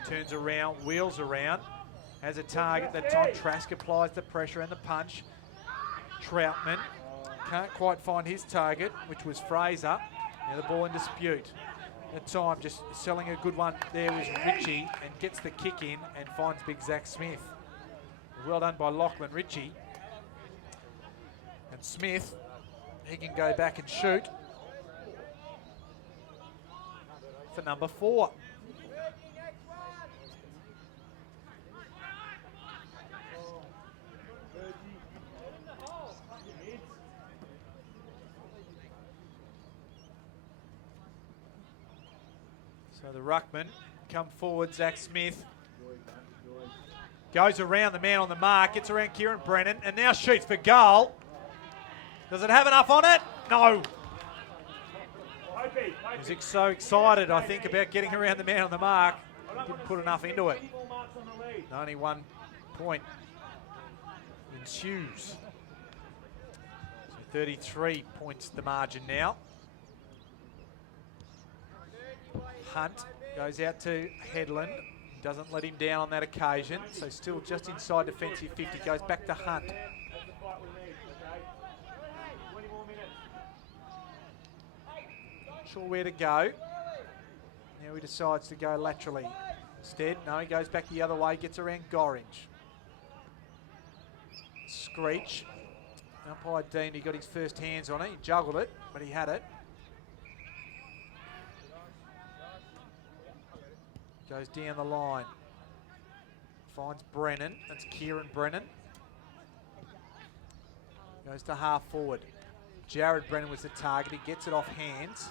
Turns around, wheels around, has a target. That time Trask applies the pressure and the punch. Troutman can't quite find his target, which was Fraser. Now the ball in dispute. That time just selling a good one there was Ritchie, and gets the kick in and finds big Zach Smith. Well done by Lachlan Ritchie. And Smith, he can go back and shoot for number 4. So the ruckman come forward, Zach Smith. Goes around the man on the mark, gets around Kieran Brennan, and now shoots for goal. Does it have enough on it? No. He's so excited, I think, about getting around the man on the mark. Didn't put enough into it. Only 1 point ensues. So 33 points the margin now. Hunt goes out to Headland. Doesn't let him down on that occasion. So still just inside defensive 50. Goes back to Hunt. Not sure where to go. Now he decides to go laterally. Instead, no, he goes back the other way. Gets around Gorringe. Screech. Umpire deemed he got his first hands on it. He juggled it, but he had it. Goes down the line. Finds Brennan. That's Kieran Brennan. Goes to half forward. Jared Brennan was the target. He gets it off hands.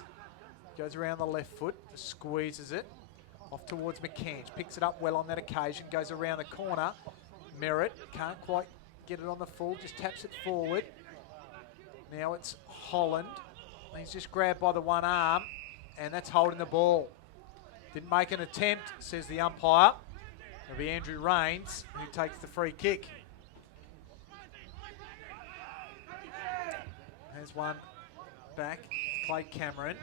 Goes around the left foot. Squeezes it. Off towards McCange. Picks it up well on that occasion. Goes around the corner. Merritt. Can't quite get it on the full. Just taps it forward. Now it's Holland. He's just grabbed by the one arm. And that's holding the ball. Didn't make an attempt, says the umpire. It'll be Andrew Rains who takes the free kick. Has one back, Clay Cameron.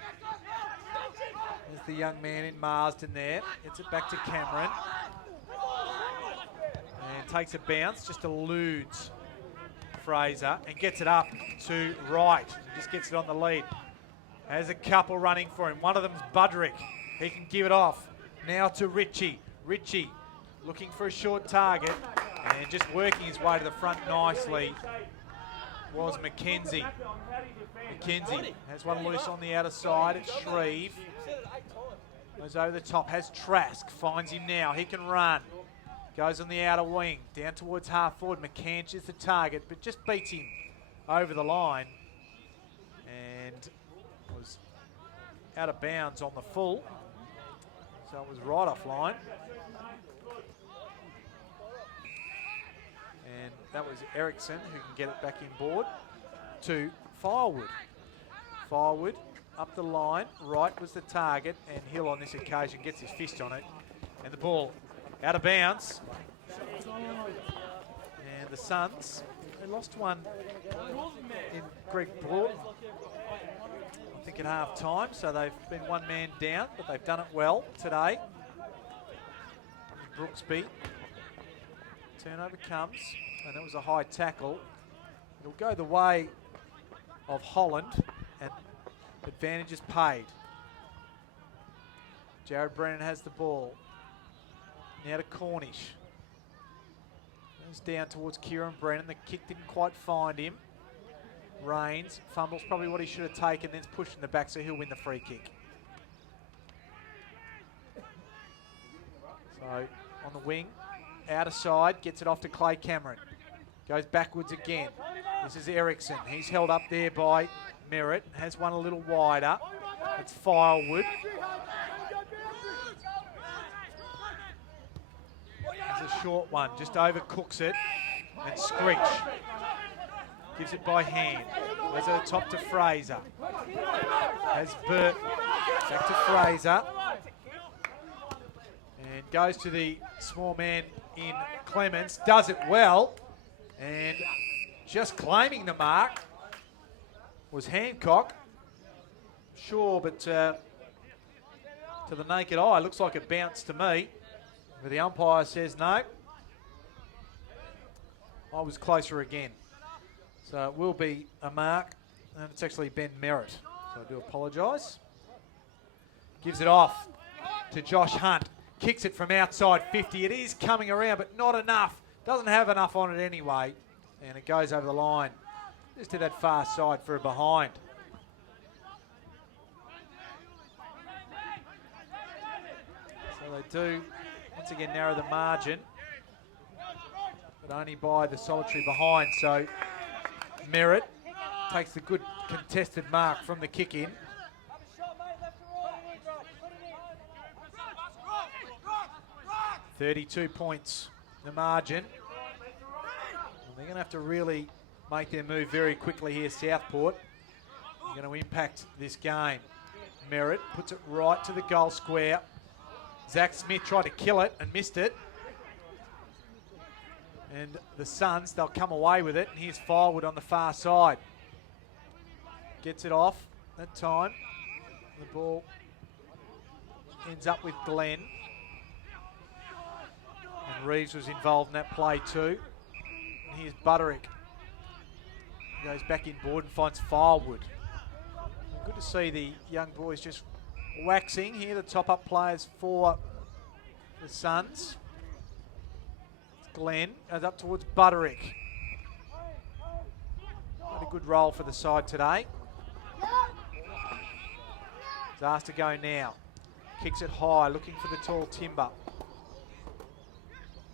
There's the young man in Marsden there. Gets it back to Cameron. And takes a bounce, just eludes Fraser and gets it up to right. Just gets it on the lead. Has a couple running for him. One of them's Budrick. He can give it off. Now to Ritchie. Ritchie looking for a short target and just working his way to the front nicely was McKenzie. McKenzie has one loose on the outer side. It's Shreve. Goes over the top. Has Trask. Finds him now. He can run. Goes on the outer wing. Down towards half forward. McCanch is the target, but just beats him over the line. And was out of bounds on the full. So it was right off line. And that was Ericsson who can get it back in board to Firewood. Firewood up the line. Right was the target, and Hill on this occasion gets his fist on it. And the ball out of bounds. And the Suns, they lost one in Greg Broughton, I think at half time, so they've been one man down, but they've done it well today. Brooksby. Turnover comes, and it was a high tackle. It'll go the way of Holland, and advantage is paid. Jared Brennan has the ball. Now to Cornish. Goes down towards Kieran Brennan. The kick didn't quite find him. Rains fumbles probably what he should have taken, then's pushed in the back, so he'll win the free kick. So on the wing, outer side, gets it off to Clay Cameron. Goes backwards again. This is Ericsson. He's held up there by Merritt. Has one a little wider. It's Firewood. It's a short one. Just overcooks it. And Screech gives it by hand. Goes at the top to Fraser. Has Burt back to Fraser. And goes to the small man in Clements. Does it well. And just claiming the mark was Hancock. Sure, but to the naked eye, looks like it bounced to me. But the umpire says no. I was closer again. So it will be a mark, and it's actually Ben Merritt. So I do apologise. Gives it off to Josh Hunt. Kicks it from outside 50. It is coming around, but not enough. Doesn't have enough on it anyway. And it goes over the line. Just to that far side for a behind. So they do, once again, narrow the margin. But only by the solitary behind. So Merritt takes the good contested mark from the kick in. 32 points the margin. And they're going to have to really make their move very quickly here, Southport. They're going to impact this game. Merritt puts it right to the goal square. Zach Smith tried to kill it and missed it. And the Suns, they'll come away with it. And here's Firewood on the far side. Gets it off that time. The ball ends up with Glenn. And Reeves was involved in that play too. And here's Butterick. Goes back inboard and finds Firewood. Good to see the young boys just waxing here, the top-up players for the Suns. Glenn goes up towards Butterick. Quite a good role for the side today. He's asked to go now. Kicks it high, looking for the tall timber.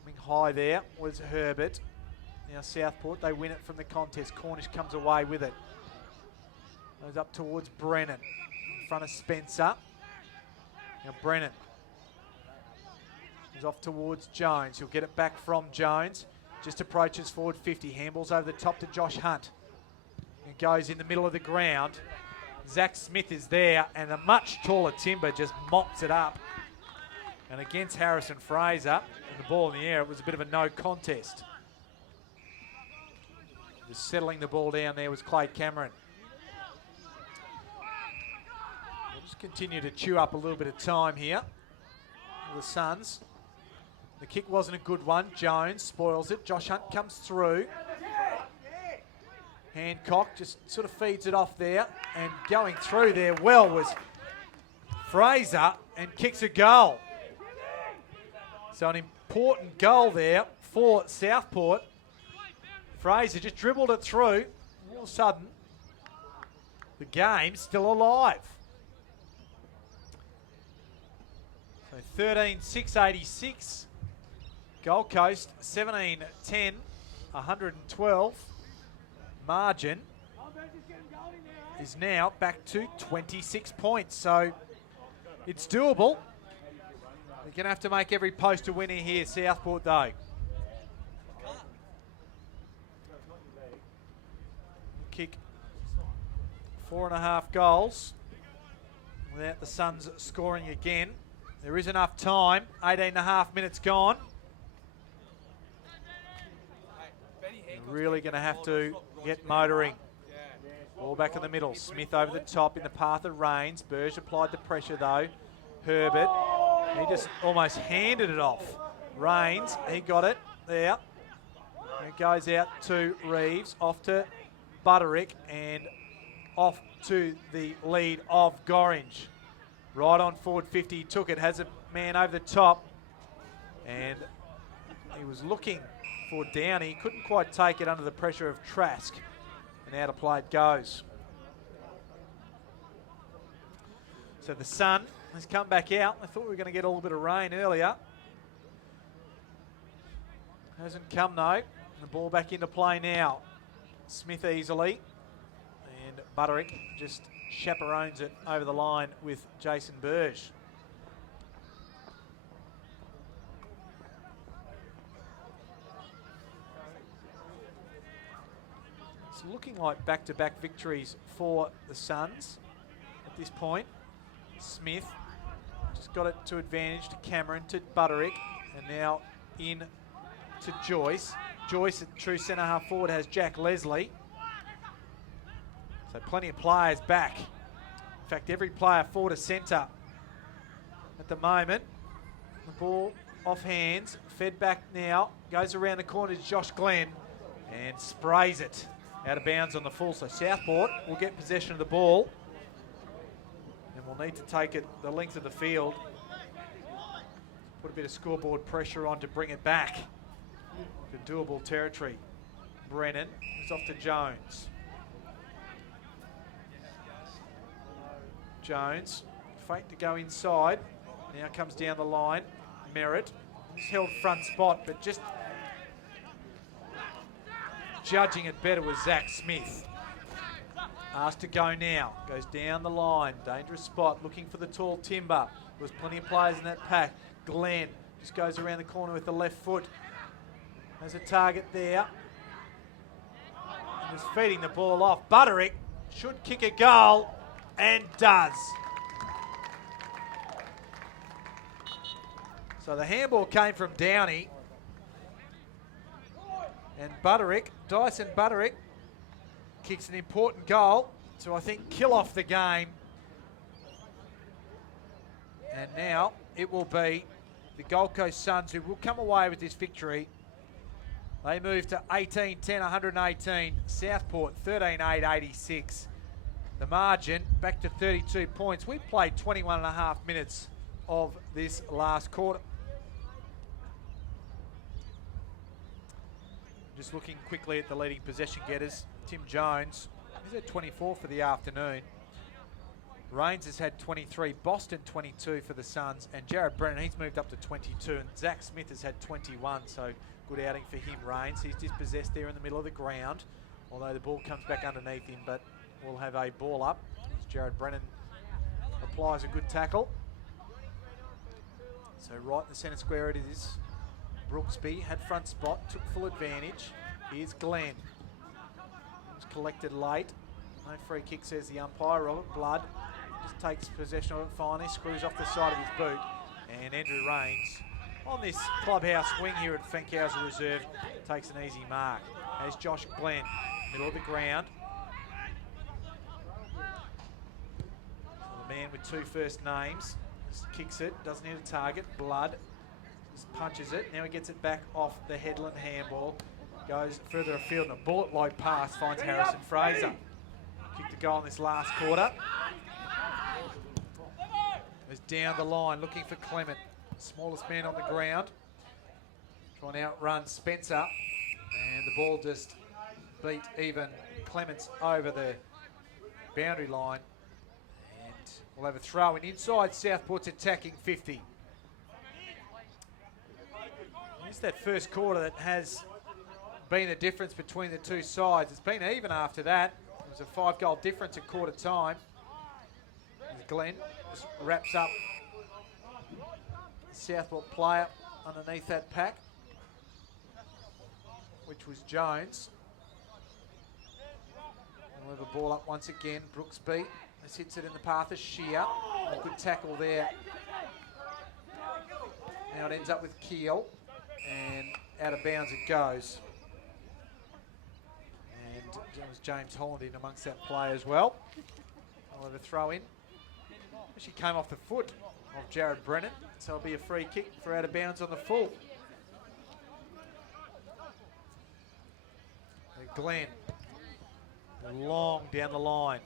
Coming high there was Herbert. Now Southport, they win it from the contest. Cornish comes away with it. Goes up towards Brennan. In front of Spencer. Now Brennan is off towards Jones. He'll get it back from Jones. Just approaches forward 50. Handballs over the top to Josh Hunt. And goes in the middle of the ground. Zach Smith is there, and a much taller timber just mops it up. And against Harrison Fraser, and the ball in the air, it was a bit of a no contest. Just settling the ball down there was Clay Cameron. We'll just continue to chew up a little bit of time here. The Suns. The kick wasn't a good one. Jones spoils it. Josh Hunt comes through. Hancock just sort of feeds it off there. And going through there well was Fraser and kicks a goal. So an important goal there for Southport. Fraser just dribbled it through. All of a sudden, the game's still alive. So 13-6-86. Gold Coast 17-10, 112. Margin is now back to 26 points. So it's doable. They're going to have to make every post a winner here, Southport, though. Kick 4.5 goals without the Suns scoring again. There is enough time. 18.5 minutes gone. They're really going to have to get motoring. Ball back in the middle. Smith over the top in the path of Rains. Burge applied the pressure though. Herbert, he just almost handed it off. Rains, he got it there. It goes out to Reeves, off to Butterick, and off to the lead of Gorringe. Right on forward 50, he took it, has a man over the top, and he was looking for Downey. Couldn't quite take it under the pressure of Trask. And out of play it goes. So the sun has come back out. I thought we were going to get a little bit of rain earlier. Hasn't come though. The ball back into play now. Smith easily. And Butterick just chaperones it over the line with Jason Burge. It's looking like back-to-back victories for the Suns at this point. Smith just got it to advantage to Cameron, to Butterick, and now in to Joyce. Joyce at true centre half forward has Jack Leslie. So plenty of players back. In fact, every player forward to centre at the moment. The ball off hands, fed back now, goes around the corner to Josh Glenn and sprays it out of bounds on the full. So Southport will get possession of the ball and will need to take it the length of the field. Put a bit of scoreboard pressure on to bring it back to doable territory. Brennan is off to Jones. Jones, fake to go inside. Now comes down the line. Merritt, he's held front spot, but just judging it better was Zach Smith. Asked to go now. Goes down the line. Dangerous spot. Looking for the tall timber. There's plenty of players in that pack. Glenn just goes around the corner with the left foot. There's a target there. Just feeding the ball off. Butterick should kick a goal and does. So the handball came from Downey. And Butterick, Dyson Butterick, kicks an important goal to, I think, kill off the game. And now it will be the Gold Coast Suns who will come away with this victory. They move to 18-10, 118. Southport 13-8, 86. The margin back to 32 points. We played 21 and a half minutes of this last quarter. Just looking quickly at the leading possession getters. Tim Jones, he's had 24 for the afternoon. Rains has had 23, Boston 22 for the Suns, and Jared Brennan, he's moved up to 22, and Zach Smith has had 21, so good outing for him, Rains. He's dispossessed there in the middle of the ground, although the ball comes back underneath him, but we'll have a ball up as Jared Brennan applies a good tackle. So right in the centre square it is. Brooksby had front spot, took full advantage. Here's Glenn. It's collected late. No free kick, says the umpire. Robert Blood just takes possession of it finally, screws off the side of his boot. And Andrew Rains on this clubhouse wing here at Fankhauser Reserve takes an easy mark. As Josh Glenn, middle of the ground. So the man with two first names just kicks it, doesn't hit a target. Blood just punches it. Now he gets it back off the Headland handball. Goes further afield and a bullet-like pass finds Harrison Fraser. Kicked a goal in this last quarter. Is down the line looking for Clement. Smallest man on the ground. Trying to outrun Spencer. And the ball just beat even Clements over the boundary line. And we'll have a throw in inside. Southport's attacking 50. It's that first quarter that has been the difference between the two sides. It's been even after that. It was a 5-goal difference at quarter time. And Glenn just wraps up the Southport player underneath that pack, which was Jones. And we'll have a ball up once again. Brooksby just hits it in the path of Shear. A good tackle there. Now it ends up with Keel. And out of bounds it goes. And there was James Holland in amongst that play as well. I'll have a throw in. She came off the foot of Jared Brennan, so it'll be a free kick for out of bounds on the full. And Glenn, long down the line,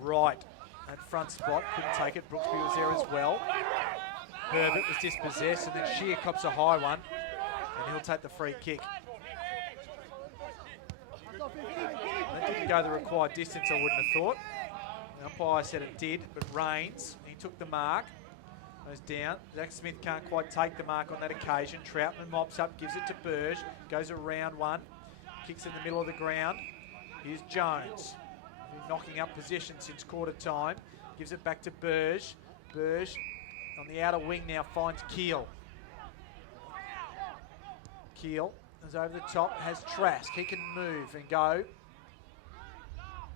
right at front spot, couldn't take it. Brooksby was there as well. Herbert was dispossessed, and then Shear cops a high one. And he'll take the free kick. That didn't go the required distance, I wouldn't have thought. The umpire said it did, but Rains, he took the mark. Goes down. Zach Smith can't quite take the mark on that occasion. Troutman mops up, gives it to Burge. Goes around one. Kicks in the middle of the ground. Here's Jones. Been knocking up position since quarter time. Gives it back to Burge. Burge on the outer wing now finds Keel. Keel is over the top, has Trask. He can move and go.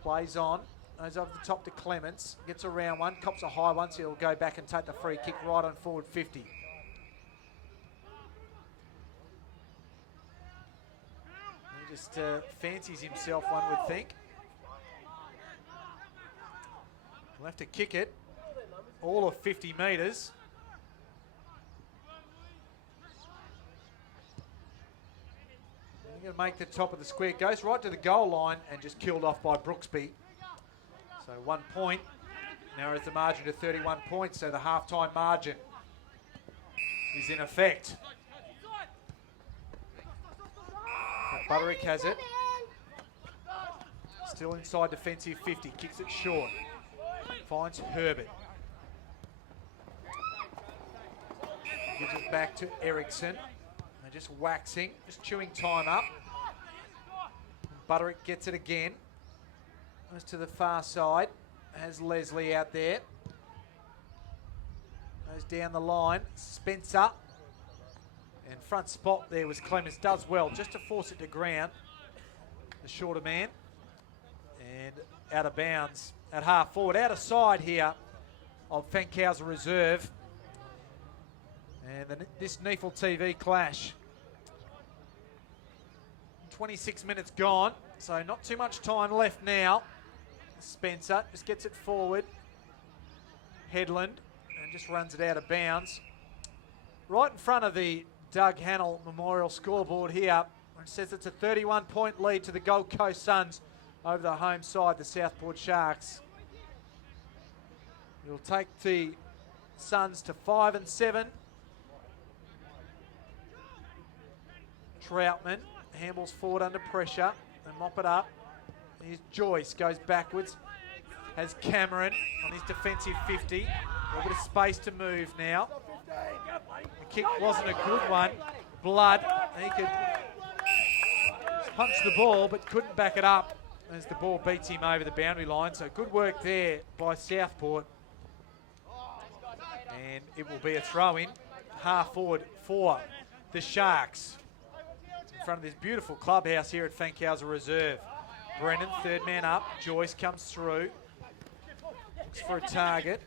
Plays on. Goes over the top to Clements. Gets around one. Cops a high one, so he'll go back and take the free kick right on forward 50. He just fancies himself, one would think. He'll have to kick it all of 50 metres. He's going to make the top of the square. Goes right to the goal line and just killed off by Brooksby. So 1 point, narrows the margin to 31 points, so the half-time margin is in effect. So Butterick has it. Still inside defensive 50, kicks it short. Finds Herbert. Gives it back to Ericsson. They're just waxing, just chewing time up. Butterick gets it again. Goes to the far side, has Leslie out there. Goes down the line, Spencer. And front spot there was Clemens, does well just to force it to ground. The shorter man. And out of bounds at half forward. Out of side here of Fankhauser Reserve. And this NEAFL TV clash. 26 minutes gone, so not too much time left now. Spencer just gets it forward. Headland, and just runs it out of bounds. Right in front of the Doug Hannell Memorial scoreboard here. It says it's a 31-point lead to the Gold Coast Suns over the home side, the Southport Sharks. It'll take the Suns to 5 and 7. Troutman handles forward under pressure and mop it up. Here's Joyce, goes backwards. Has Cameron on his defensive 50. A little bit of space to move now. The kick wasn't a good one. Blood, he could punch the ball but couldn't back it up as the ball beats him over the boundary line. So good work there by Southport. And it will be a throw-in, half forward for the Sharks. In front of this beautiful clubhouse here at Fankhauser Reserve. Brennan, third man up. Joyce comes through. Looks for a target.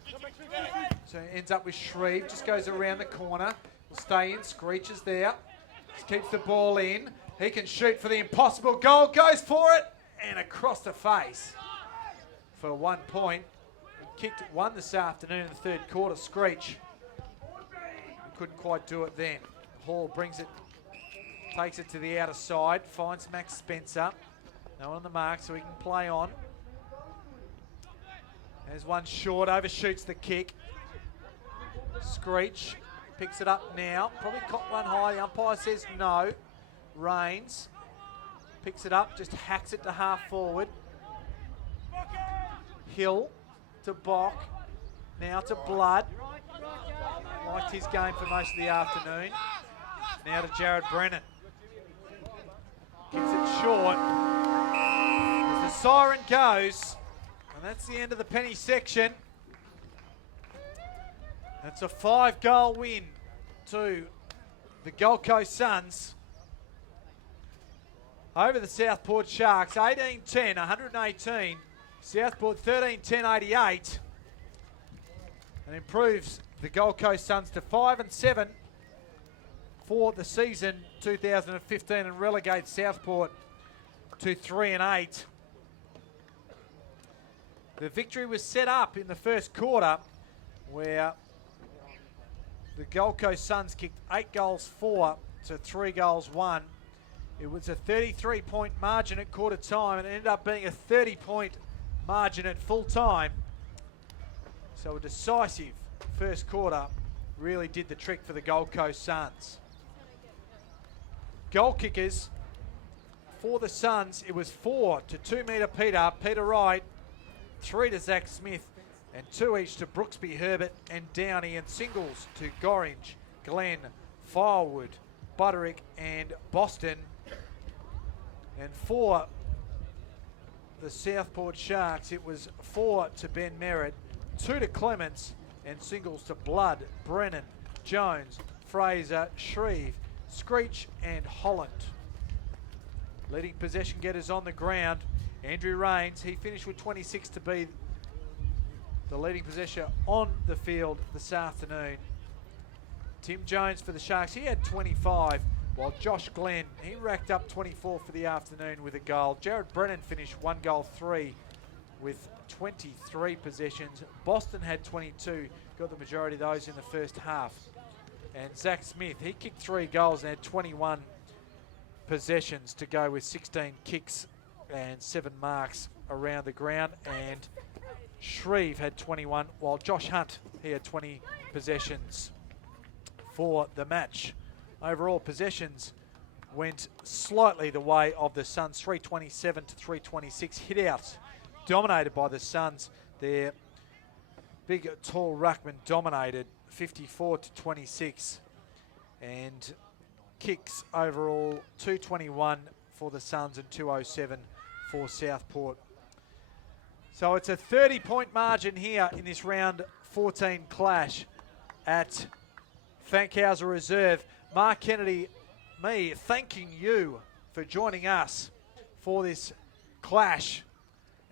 So ends up with Shreve. Just goes around the corner. Will stay in. Screech is there. Just keeps the ball in. He can shoot for the impossible goal. Goes for it. And across the face for 1 point. He kicked one this afternoon in the third quarter. Screech. He couldn't quite do it then. Hall brings it. Takes it to the outer side. Finds Max Spencer. No one on the mark, so he can play on. There's one short, overshoots the kick. Screech picks it up now. Probably caught one high. The umpire says no. Rains picks it up, just hacks it to half forward. Hill to Bock. Now to Blood. Liked his game for most of the afternoon. Now to Jared Brennan. Kicks it short. As the siren goes, and that's the end of the penny section. That's a 5-goal win to the Gold Coast Suns over the Southport Sharks. 18-10, 118. Southport 13-10, 88. And improves the Gold Coast Suns to 5 and 7 for the season 2015 and relegates Southport to 3 and 8. The victory was set up in the first quarter where the Gold Coast Suns kicked 8 goals 4 to 3 goals 1. It was a 33-point margin at quarter time and it ended up being a 30-point margin at full time. So a decisive first quarter really did the trick for the Gold Coast Suns. Goal kickers For the Suns, it was 4 to 2 metre Peter Wright, 3 to Zach Smith, and 2 each to Brooksby, Herbert and Downey, and singles to Gorringe, Glenn, Firewood, Butterick and Boston. And for the Southport Sharks, it was 4 to Ben Merritt, 2 to Clements, and singles to Blood, Brennan, Jones, Fraser, Shreve, Screech and Holland. Leading possession getters on the ground, Andrew Rains, he finished with 26 to be the leading possessor on the field this afternoon. Tim Jones for the Sharks, he had 25, while Josh Glenn, he racked up 24 for the afternoon with a goal. Jared Brennan finished 1 goal 3 with 23 possessions. Boston had 22, got the majority of those in the first half. And Zach Smith, he kicked 3 goals and had 21 possessions to go with 16 kicks and 7 marks around the ground. And Shreve had 21, while Josh Hunt, he had 20 possessions for the match. Overall possessions went slightly the way of the Suns, 327 to 326. Hit outs dominated by the Suns. Their big, tall ruckman dominated, 54 to 26. And kicks overall, 221 for the Suns and 207 for Southport. So it's a 30-point margin here in this round 14 clash at Fankhauser Reserve. Mark Kennedy, me thanking you for joining us for this clash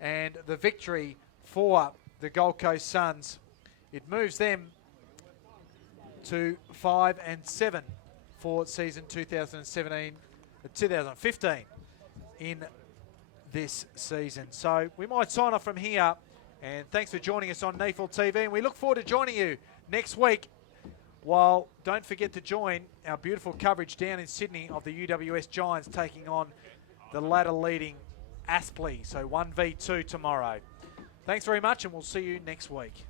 and the victory for the Gold Coast Suns. It moves them to 5 and 7 for season 2015 in this season. So we might sign off from here, and thanks for joining us on NEAFL TV, and we look forward to joining you next week. While don't forget to join our beautiful coverage down in Sydney of the UWS Giants taking on the ladder leading Aspley. So 1v2 tomorrow. Thanks very much, and we'll see you next week.